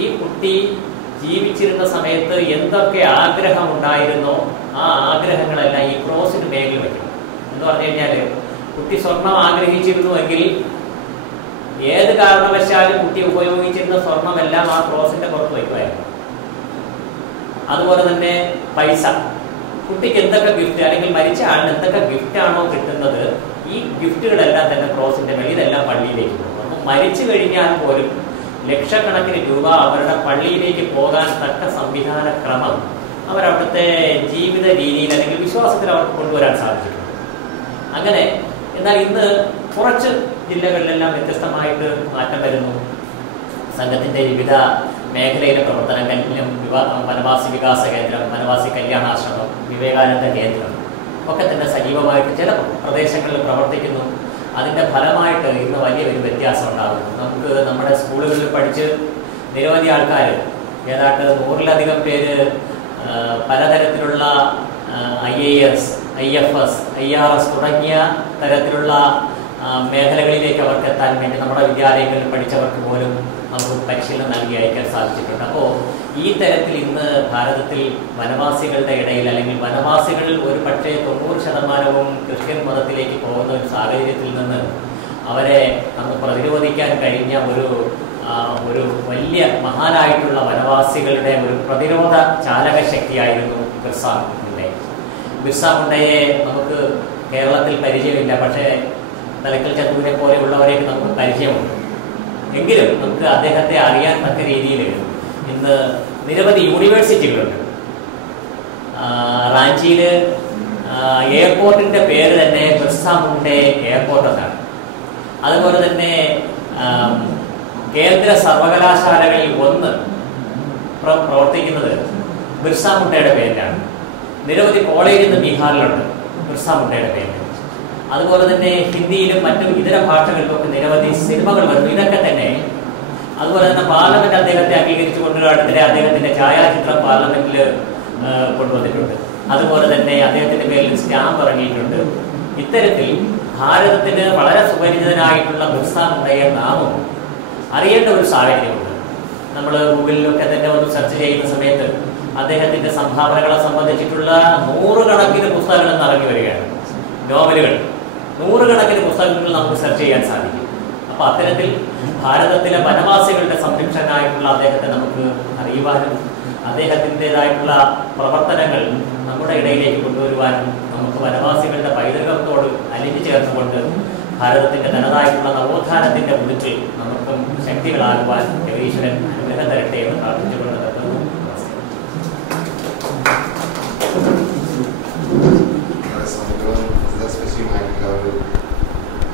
ഈ കുട്ടി ജീവിച്ചിരുന്ന സമയത്ത് എന്തൊക്കെ ആഗ്രഹം ഉണ്ടായിരുന്നോ ആ ആഗ്രഹങ്ങളെല്ലാം ഈ ക്രോസിന് മേഖല വയ്ക്കും. എന്ന് പറഞ്ഞു കഴിഞ്ഞാൽ കുട്ടി സ്വർണം ആഗ്രഹിച്ചിരുന്നുവെങ്കിൽ ഏത് കാരണവശാലും കുട്ടി ഉപയോഗിച്ചിരുന്ന സ്വർണമെല്ലാം ആ ക്രോസിന്റെ പുറത്ത് വയ്ക്കുമായിരുന്നു. അതുപോലെ തന്നെ പൈസ, കുട്ടിക്ക് എന്തൊക്കെ ഗിഫ്റ്റ് അല്ലെങ്കിൽ മരിച്ച ആളിന് എന്തൊക്കെ ഗിഫ്റ്റ് ആണോ കിട്ടുന്നത് ഈ ഗിഫ്റ്റുകളെല്ലാം തന്നെ ക്രോസിന്റെ മേൽ ഇതെല്ലാം പള്ളിയിലേക്ക് പോകും. അപ്പം മരിച്ചു കഴിഞ്ഞാൽ പോലും ലക്ഷക്കണക്കിന് രൂപ അവരുടെ പള്ളിയിലേക്ക് പോകാൻ തക്ക സംവിധാന ക്രമം അവരവിടുത്തെ ജീവിത രീതിയിൽ അല്ലെങ്കിൽ വിശ്വാസത്തിൽ അവർക്ക് കൊണ്ടുവരാൻ സാധിച്ചിട്ടുണ്ട്. അങ്ങനെ എന്നാൽ ഇന്ന് കുറച്ച് ജില്ലകളിലെല്ലാം വ്യത്യസ്തമായിട്ട് മാറ്റം വരുന്നു. സംഘത്തിന്റെ വിവിധ മേഖലയിലെ പ്രവർത്തനങ്ങളിലും വനവാസി വികാസ കേന്ദ്രം, വനവാസി കല്യാണാശ്രമം, വിവേകാനന്ദ കേന്ദ്രം ഒക്കെ തന്നെ സജീവമായിട്ട് ചില പ്രദേശങ്ങളിൽ പ്രവർത്തിക്കുന്നു. അതിൻ്റെ ഫലമായിട്ട് ഇന്ന് വലിയൊരു വ്യത്യാസം ഉണ്ടാകുന്നു. നമുക്ക് നമ്മുടെ സ്കൂളുകളിൽ പഠിച്ച് നിരവധി ആൾക്കാർ, ഏതാണ്ട് 100-ലധികം പേര് പലതരത്തിലുള്ള IAS, IFS, IRS തുടങ്ങിയ തരത്തിലുള്ള മേഖലകളിലേക്ക് അവർക്ക് എത്താൻ വേണ്ടി നമ്മുടെ വിദ്യാലയങ്ങളിൽ പഠിച്ചവർക്ക് പോലും നമുക്ക് പരിശീലനം നൽകി അയക്കാൻ സാധിച്ചിട്ടുണ്ട്. അപ്പോൾ ഈ തരത്തിൽ ഇന്ന് ഭാരതത്തിൽ വനവാസികളുടെ ഇടയിൽ അല്ലെങ്കിൽ വനവാസികളിൽ ഒരു പക്ഷേ 90% ക്രിസ്ത്യൻ മതത്തിലേക്ക് പോകുന്ന ഒരു സാഹചര്യത്തിൽ നിന്ന് അവരെ നമുക്ക് പ്രതിരോധിക്കാൻ കഴിഞ്ഞ ഒരു വലിയ മഹാനായിട്ടുള്ള വനവാസികളുടെ ഒരു പ്രതിരോധ ചാലക ശക്തിയായിരുന്നു ബിർസ മുണ്ടയെ. ബിർസ മുണ്ടയെ നമുക്ക് കേരളത്തിൽ പരിചയമില്ല, പക്ഷേ തലക്കൽ ചന്തുവിനെ പോലെയുള്ളവരെയൊക്കെ നമുക്ക് പരിചയമുണ്ട്. എങ്കിലും നമുക്ക് അദ്ദേഹത്തെ അറിയാൻ തക്ക രീതിയിൽ ഇന്ന് നിരവധി യൂണിവേഴ്സിറ്റികളുണ്ട്. റാഞ്ചിയിൽ എയർപോർട്ടിന്റെ പേര് തന്നെ ബിർസ മുണ്ടെ എയർപോർട്ട് എന്നാണ്. അതുപോലെ തന്നെ കേന്ദ്ര സർവകലാശാലകളിൽ ഒന്ന് പ്രവർത്തിക്കുന്നത് ബിർസ മുണ്ടയുടെ പേരിലാണ്. നിരവധി കോളേജ് ഇന്ന് ബീഹാറിലുണ്ട് ബിർസ മുണ്ടയുടെ പേരിൽ. അതുപോലെ തന്നെ ഹിന്ദിയിലും മറ്റും ഇതര ഭാഷകളിലൊക്കെ നിരവധി സിനിമകൾ വരുന്നു. ഇതൊക്കെ തന്നെ അതുപോലെ തന്നെ പാർലമെന്റ് അദ്ദേഹത്തെ അംഗീകരിച്ചുകൊണ്ട് അടുത്തിടെ അദ്ദേഹത്തിന്റെ ഛായാചിത്രം പാർലമെന്റിൽ കൊണ്ടുവന്നിട്ടുണ്ട്. അതുപോലെ തന്നെ അദ്ദേഹത്തിന്റെ പേരിൽ സ്റ്റാമ്പ് ഇറങ്ങിയിട്ടുണ്ട്. ഇത്തരത്തിൽ ഭാരതത്തിന് വളരെ സുപരിചിതനായിട്ടുള്ള ബിർസ മുണ്ടയെ നാമം അറിയേണ്ട ഒരു സാഹചര്യമുണ്ട്. നമ്മൾ ഗൂഗിളിലൊക്കെ തന്നെ ഒന്ന് സെർച്ച് ചെയ്യുന്ന സമയത്ത് അദ്ദേഹത്തിന്റെ സംഭാവനകളെ സംബന്ധിച്ചിട്ടുള്ള 100 കണക്കിന് പുസ്തകങ്ങൾ ഇറങ്ങി വരികയാണ്. നോവലുകൾ 100 കണക്കിന് പുസ്തകങ്ങൾ നമുക്ക് സെർച്ച് ചെയ്യാൻ സാധിക്കും. അപ്പോൾ അത്തരത്തിൽ ഭാരതത്തിലെ വനവാസികളുടെ സംരക്ഷകനായിട്ടുള്ള അദ്ദേഹത്തെ നമുക്ക് അറിയുവാനും അദ്ദേഹത്തിൻ്റെതായിട്ടുള്ള പ്രവർത്തനങ്ങൾ നമ്മുടെ ഇടയിലേക്ക് കൊണ്ടുവരുവാനും നമുക്ക് വനവാസികളുടെ പൈതൃകത്തോട് അലിഞ്ഞു ചേർന്നുകൊണ്ട് ഭാരതത്തിന്റെ തനതായിട്ടുള്ള നവോത്ഥാനത്തിന്റെ മുന്നിൽ നമുക്കും ശക്തികളാകുവാൻ ജഗദീശ്വരൻ അനുഗ്രഹം തരട്ടെ എന്ന് പ്രാർത്ഥിച്ചുകൊണ്ട് നിർത്തുന്നു. വളരെ സമഗ്രവും ഹൃദയസ്പർശിയുമായിട്ടുള്ള ഒരു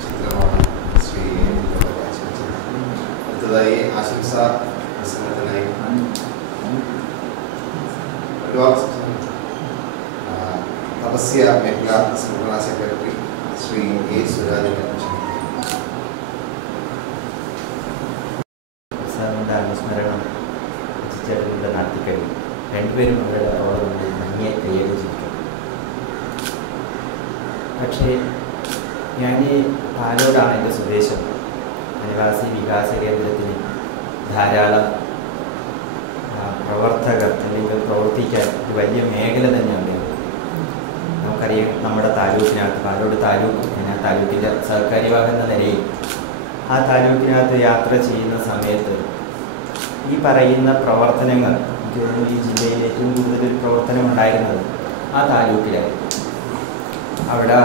ചിത്രമാണ് ശ്രീ കാഴ്ചവെച്ചത്. അടുത്തതായി ആശംസ പ്രസംഗത്തിനായി തപസ്യ മേഖല സംഘടനാ സെക്രട്ടറി ശ്രീ എ സുരാജിനെ അനുസ്മരണം ചേട്ടൻ്റെ നടത്തിക്കഴിഞ്ഞു. രണ്ടുപേരും അവരുടെ റോള് ഭംഗിയെ കൈകാര്യം ചെയ്തു. പക്ഷേ ഞാൻ പാലോടാണ് എൻ്റെ സ്വദേശം. വനവാസി വികാസ കേന്ദ്രത്തിന് ധാരാളം പ്രവർത്തകർ അല്ലെങ്കിൽ പ്രവർത്തിക്കാൻ ഒരു വലിയ മേഖല തന്നെയുണ്ട്. നമുക്കറിയാം, നമ്മുടെ താലൂക്കിനകത്ത് പാലോട് താലൂക്ക്, ഞാൻ ആ താലൂക്കിൻ്റെ സഹകാര്യവാഹം എന്ന നിലയിൽ ആ താലൂക്കിനകത്ത് യാത്ര ചെയ്യുന്ന സമയത്ത് ഈ പറയുന്ന പ്രവർത്തനങ്ങൾ, എനിക്ക് തോന്നുന്നു ഈ ജില്ലയിൽ ഏറ്റവും കൂടുതൽ പ്രവർത്തനം ഉണ്ടായിരുന്നത് ആ താലൂക്കിലായിരുന്നു. അവിടെ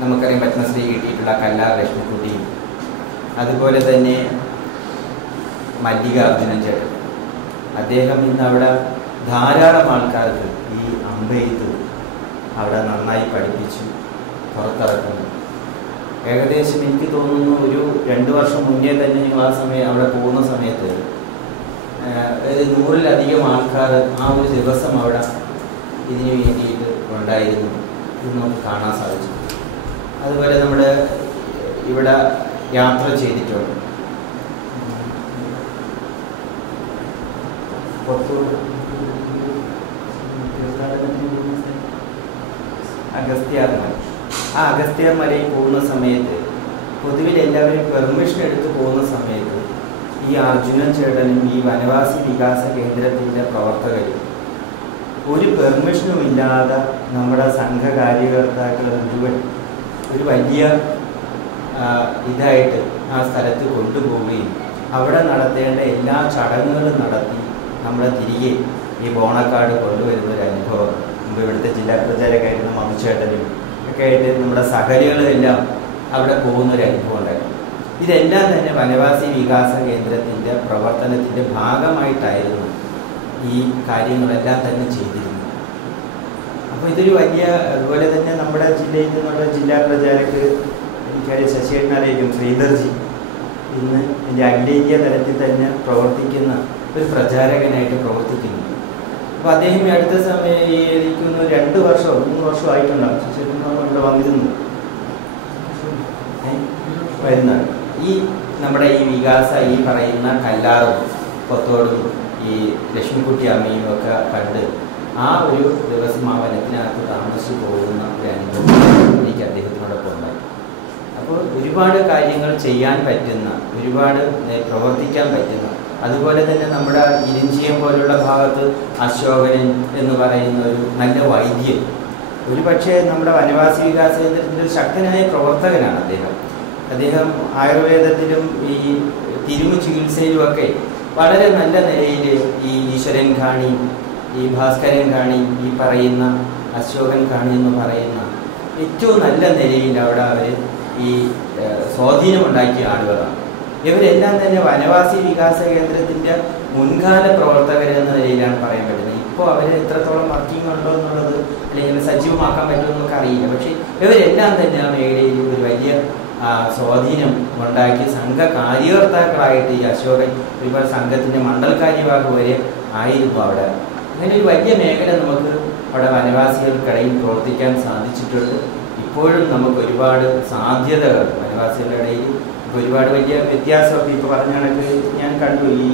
നമുക്കറിയാം പത്മശ്രീ കിട്ടിയിട്ടുള്ള കല്ലാർ ലക്ഷ്മിക്കുട്ടിയും അതുപോലെ തന്നെ മല്ലികാർജുനൻ ചേട്ടൻ, അദ്ദേഹം ഇന്ന് അവിടെ ധാരാളം ആൾക്കാർക്ക് ഈ അമ്പെയ്ത്ത് അവിടെ നന്നായി പഠിപ്പിച്ചു പുറത്തിറക്കുന്നു. ഏകദേശം എനിക്ക് തോന്നുന്നു ഒരു 2 വർഷം മുന്നേ തന്നെ നിങ്ങൾ ആ സമയം അവിടെ പോകുന്ന സമയത്ത് 100-ലധികം ആൾക്കാർ ആ ഒരു ദിവസം അവിടെ ഇതിനു വേണ്ടിയിട്ട് ഉണ്ടായിരുന്നു. ഇത് നമുക്ക് കാണാൻ സാധിച്ചു. അതുപോലെ നമ്മുടെ ഇവിടെ യാത്ര ചെയ്തിട്ടുണ്ട്. അഗസ്ത്യാർമല, ആ അഗസ്ത്യാർമലയിൽ പോകുന്ന സമയത്ത് പൊതുവിൽ എല്ലാവരും പെർമിഷൻ എടുത്ത് പോകുന്ന സമയത്ത് ഈ അർജുനൻ ചേട്ടനും ഈ വനവാസി വികാസ കേന്ദ്രത്തിൻ്റെ പ്രവർത്തകരും ഒരു പെർമിഷനും ഇല്ലാതെ നമ്മുടെ സംഘ കാര്യകർത്താക്കൾ മുഴുവൻ ഒരു വലിയ ഇതായിട്ട് ആ സ്ഥലത്ത് കൊണ്ടുപോവുകയും അവിടെ നടത്തേണ്ട എല്ലാ ചടങ്ങുകളും നടത്തി നമ്മളെ തിരികെ ഈ ബോണക്കാട് കൊണ്ടുവരുന്ന ഒരു അനുഭവം. മുമ്പ് ഇവിടുത്തെ ജില്ലാ പ്രചാരകരായിരുന്ന മധുചേട്ടനും ഒക്കെ ആയിട്ട് നമ്മുടെ സഹലികളെല്ലാം അവിടെ പോകുന്നൊരു അനുഭവം ഉണ്ടായിരുന്നു. ഇതെല്ലാം തന്നെ വനവാസി വികാസ കേന്ദ്രത്തിൻ്റെ പ്രവർത്തനത്തിൻ്റെ ഭാഗമായിട്ടായിരുന്നു ഈ കാര്യങ്ങളെല്ലാം തന്നെ ചെയ്തിരുന്നത്. അപ്പോൾ ഇതൊരു വലിയ, അതുപോലെ തന്നെ നമ്മുടെ ജില്ലയിൽ നിന്നുള്ള ജില്ലാ പ്രചാരകർ എനിക്കറിയാം ശശികേട്ടനായിരിക്കും ശ്രീധർജി ഇന്ന് എൻ്റെ അഖിലേന്ത്യാ തലത്തിൽ തന്നെ പ്രവർത്തിക്കുന്ന ഒരു പ്രചാരകനായിട്ട് പ്രവർത്തിക്കുന്നു. അപ്പോൾ അദ്ദേഹം ഈ അടുത്ത സമയം എനിക്കൊന്ന് 2 വർഷമോ 3 വർഷമോ ആയിട്ടുണ്ടാകും ശശികേട്ടൻ ഇവിടെ വന്നിരുന്നു വരുന്നതാണ്. ഈ നമ്മുടെ ഈ വികാസ ഈ പറയുന്ന കല്ലാറും കൊത്തോടും ഈ ലക്ഷ്മിക്കുട്ടി അമ്മയും ഒക്കെ കണ്ട് ആ ഒരു ദിവസം ആ വനത്തിനകത്ത് താമസിച്ചു പോകുന്ന ഒരു അനുഭവം എനിക്ക് അദ്ദേഹത്തിനോടൊപ്പം ഉണ്ടായി. അപ്പോൾ ഒരുപാട് കാര്യങ്ങൾ ചെയ്യാൻ പറ്റുന്ന, ഒരുപാട് പ്രവർത്തിക്കാൻ പറ്റുന്ന, അതുപോലെ തന്നെ നമ്മുടെ ഇരിഞ്ചിയം പോലുള്ള ഭാഗത്ത് അശോകനൻ എന്ന് പറയുന്ന ഒരു നല്ല വൈദ്യൻ, ഒരു പക്ഷേ നമ്മുടെ വനവാസി വികാസ കേന്ദ്രത്തിൻ്റെ ഒരു ശക്തനായ പ്രവർത്തകനാണ് അദ്ദേഹം ആയുർവേദത്തിലും ഈ തിരുമു ചികിത്സയിലുമൊക്കെ വളരെ നല്ല നിലയിൽ ഈ ഈശ്വരൻ ഖാണി, ഈ ഭാസ്കരൻ ഖാണി, ഈ പറയുന്ന അശോകൻ ഖാണി എന്ന് പറയുന്ന ഏറ്റവും നല്ല നിലയിൽ അവിടെ അവർ ഈ സ്വാധീനമുണ്ടാക്കിയ ആളുകളാണ്. ഇവരെല്ലാം തന്നെ വനവാസി വികാസ കേന്ദ്രത്തിൻ്റെ മുൻകാല പ്രവർത്തകരെന്ന നിലയിലാണ് പറയാൻ പറ്റുന്നത്. ഇപ്പോൾ അവർ എത്രത്തോളം വർക്കിംഗ് ഉണ്ടോ എന്നുള്ളത് അല്ലെങ്കിൽ സജീവമാക്കാൻ പറ്റുമെന്ന് നമുക്ക് അറിയില്ല. പക്ഷേ ഇവരെല്ലാം തന്നെ ആ മേഖലയിൽ ഒരു വലിയ സ്വാധീനം ഉണ്ടാക്കി സംഘ കാര്യകർത്താക്കളായിട്ട് ഈ അശോകൻ ഒരുപാട് സംഘത്തിൻ്റെ മണ്ഡൽ കാര്യവാഹ് വരെ ആയിരുന്നു അവിടെ. അങ്ങനെ ഒരു വലിയ മേഖല നമുക്ക് അവിടെ വനവാസികൾക്കിടയിൽ പ്രവർത്തിക്കാൻ സാധിച്ചിട്ടുണ്ട്. ഇപ്പോഴും നമുക്ക് ഒരുപാട് സാധ്യതകൾ വനവാസികളുടെ ഇടയിൽ ഒരുപാട് വലിയ വ്യത്യാസമൊക്കെ ഇപ്പോൾ പറഞ്ഞ കണക്ക് ഞാൻ കണ്ടു. ഈ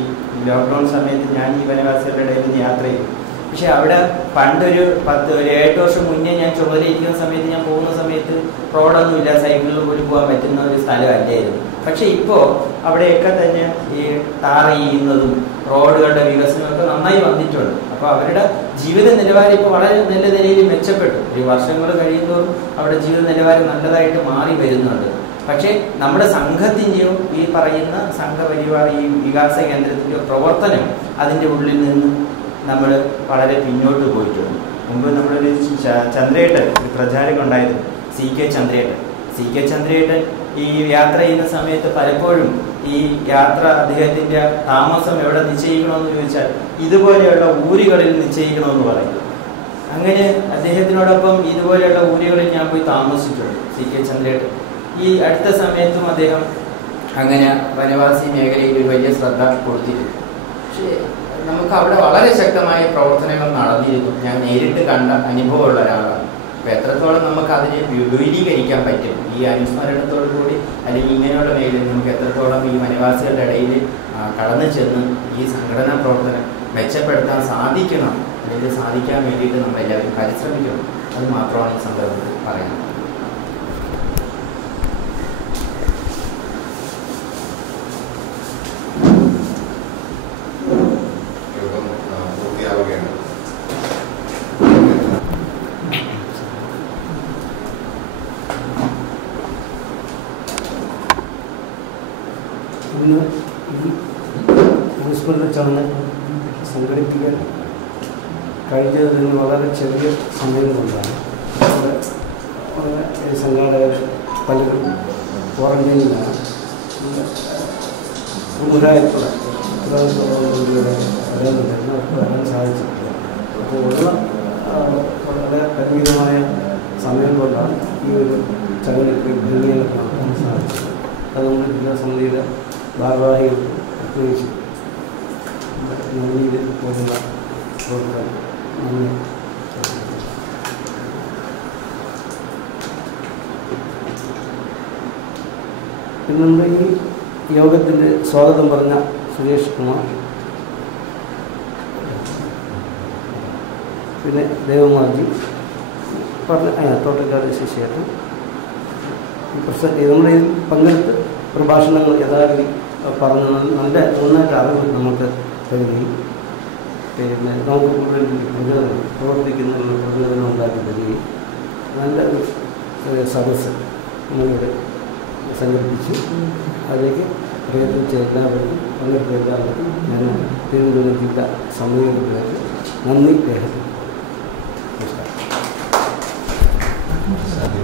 ലോക്ക്ഡൗൺ സമയത്ത് ഞാൻ ഈ വനവാസികളുടെ ഇടയിൽ നിന്ന് യാത്ര ചെയ്തു. പക്ഷെ അവിടെ പണ്ടൊരു 7 വർഷം മുന്നേ ഞാൻ ചുമതലയിരിക്കുന്ന സമയത്ത്, ഞാൻ പോകുന്ന സമയത്ത് റോഡൊന്നുമില്ല, സൈക്കിളിൽ പോലും പോകാൻ പറ്റുന്ന ഒരു സ്ഥലമല്ലായിരുന്നു. പക്ഷെ ഇപ്പോൾ അവിടെയൊക്കെ തന്നെ ഈ ടാർ ചെയ്യുന്നതും റോഡുകളുടെ വികസനമൊക്കെ നന്നായി വന്നിട്ടുണ്ട്. അപ്പോൾ അവരുടെ ജീവിത നിലവാരം ഇപ്പോൾ വളരെ നല്ല നിലയിൽ മെച്ചപ്പെട്ടു. ഒരു വർഷങ്ങൾ കഴിയുമ്പോൾ അവിടെ ജീവിത നിലവാരം നല്ലതായിട്ട് മാറി വരുന്നുണ്ട്. പക്ഷേ നമ്മുടെ സംഘത്തിൻ്റെയോ ഈ പറയുന്ന സംഘപരിവാർ ഈ വികാസ കേന്ദ്രത്തിൻ്റെയോ പ്രവർത്തനം അതിൻ്റെ ഉള്ളിൽ നിന്ന് നമ്മൾ വളരെ പിന്നോട്ട് പോയിട്ടുണ്ട്. മുമ്പ് നമ്മളൊരു ചന്ദ്രേട്ടൻ ഒരു പ്രചാരകം ഉണ്ടായിരുന്നു, CK ചന്ദ്രേട്ടൻ ഈ യാത്ര ചെയ്യുന്ന സമയത്ത് പലപ്പോഴും ഈ യാത്ര അദ്ദേഹത്തിൻ്റെ താമസം എവിടെ നിശ്ചയിക്കണമെന്ന് ചോദിച്ചാൽ ഇതുപോലെയുള്ള ഊരുകളിൽ നിശ്ചയിക്കണമെന്ന് പറയും. അങ്ങനെ അദ്ദേഹത്തിനോടൊപ്പം ഇതുപോലെയുള്ള ഊരുകളിൽ ഞാൻ പോയി താമസിച്ചിട്ടുണ്ട്. CK ചന്ദ്രേട്ടൻ ഈ അടുത്ത സമയത്തും അദ്ദേഹം അങ്ങനെ വനവാസി മേഖലയിൽ ഒരു വലിയ ശ്രദ്ധ കൊടുത്തിരുന്നു. പക്ഷേ നമുക്ക് അവിടെ വളരെ ശക്തമായ പ്രവർത്തനങ്ങൾ നടന്നിരുന്നു. ഞാൻ നേരിട്ട് കണ്ട അനുഭവമുള്ള ഒരാളാണ്. അപ്പോൾ എത്രത്തോളം നമുക്ക് അതിനെ വിപുലീകരിക്കാൻ പറ്റും ഈ അനുസ്മരണത്തോടു കൂടി, അല്ലെങ്കിൽ ഇങ്ങനെയുള്ള മേഖലയിൽ നമുക്ക് എത്രത്തോളം ഈ വനവാസികളുടെ ഇടയിൽ കടന്നു ചെന്ന് ഈ സംഘടനാ പ്രവർത്തനം മെച്ചപ്പെടുത്താൻ സാധിക്കണം, അല്ലെങ്കിൽ സാധിക്കാൻ വേണ്ടിയിട്ട് നമ്മളെല്ലാവരും പരിശ്രമിക്കണം. അത് മാത്രമാണ് ഈ സന്ദർഭത്തിൽ പറയുന്നത്. ഇന്ന് ഈ അനുസ്മരണ ചടങ്ങ് സംഘടിപ്പിക്കാൻ കഴിഞ്ഞതിൽ നിന്ന് വളരെ ചെറിയ സമയം കൊണ്ടാണ്. വളരെ സംഘാടകർ പലരും ക്വാറന്റൈനിലാണ്. മുതലായിട്ടുള്ള അവർക്ക് വരാൻ സാധിച്ചിട്ടില്ല. അപ്പോൾ ഉള്ള വളരെ പരിമിതമായ സമയം കൊണ്ടാണ് ഈ ഒരു ചടങ്ങിൽ ഭംഗിയായി നടത്താൻ സാധിച്ചത്. അത് നമ്മുടെ ജില്ലാ സമിതിയുടെ ഭാരവാഹികൾ പ്രത്യേകിച്ച് നന്ദിയിൽ പോകുന്ന പ്രവർത്തനം നന്ദി. പിന്നെ നമ്മുടെ ഈ യോഗത്തിൻ്റെ സ്വാഗതം പറഞ്ഞ സുരേഷ് കുമാർ, പിന്നെ ദേവമാർജി പറഞ്ഞ തോട്ടക്കാട് ശശിയേട്ടൻ, നമ്മുടെ ഇതിൽ പങ്കെടുത്ത് പ്രഭാഷണങ്ങൾ യഥാർത്ഥത്തിൽ പറഞ്ഞ് നന്നായിട്ട് അറിവ് നമുക്ക് തരികയും പിന്നെ നമുക്ക് കൂടുതൽ പ്രചോദനം പ്രവർത്തിക്കുന്നതിനുള്ള പ്രചോദനം ഉണ്ടാക്കി തരികയും നല്ല ഒരു സദസ്സ് നമ്മളിവിടെ സംഘടിപ്പിച്ചു. അതിലേക്ക് പ്രയത്നിച്ച എല്ലാവർക്കും പങ്കെടുത്ത എല്ലാവർക്കും ഞാൻ തിരുവനന്തപുരം ജില്ലാ സമിതിയുടെ പേരിൽ നന്ദി രേഖപ്പെടുത്തുന്നു. Sari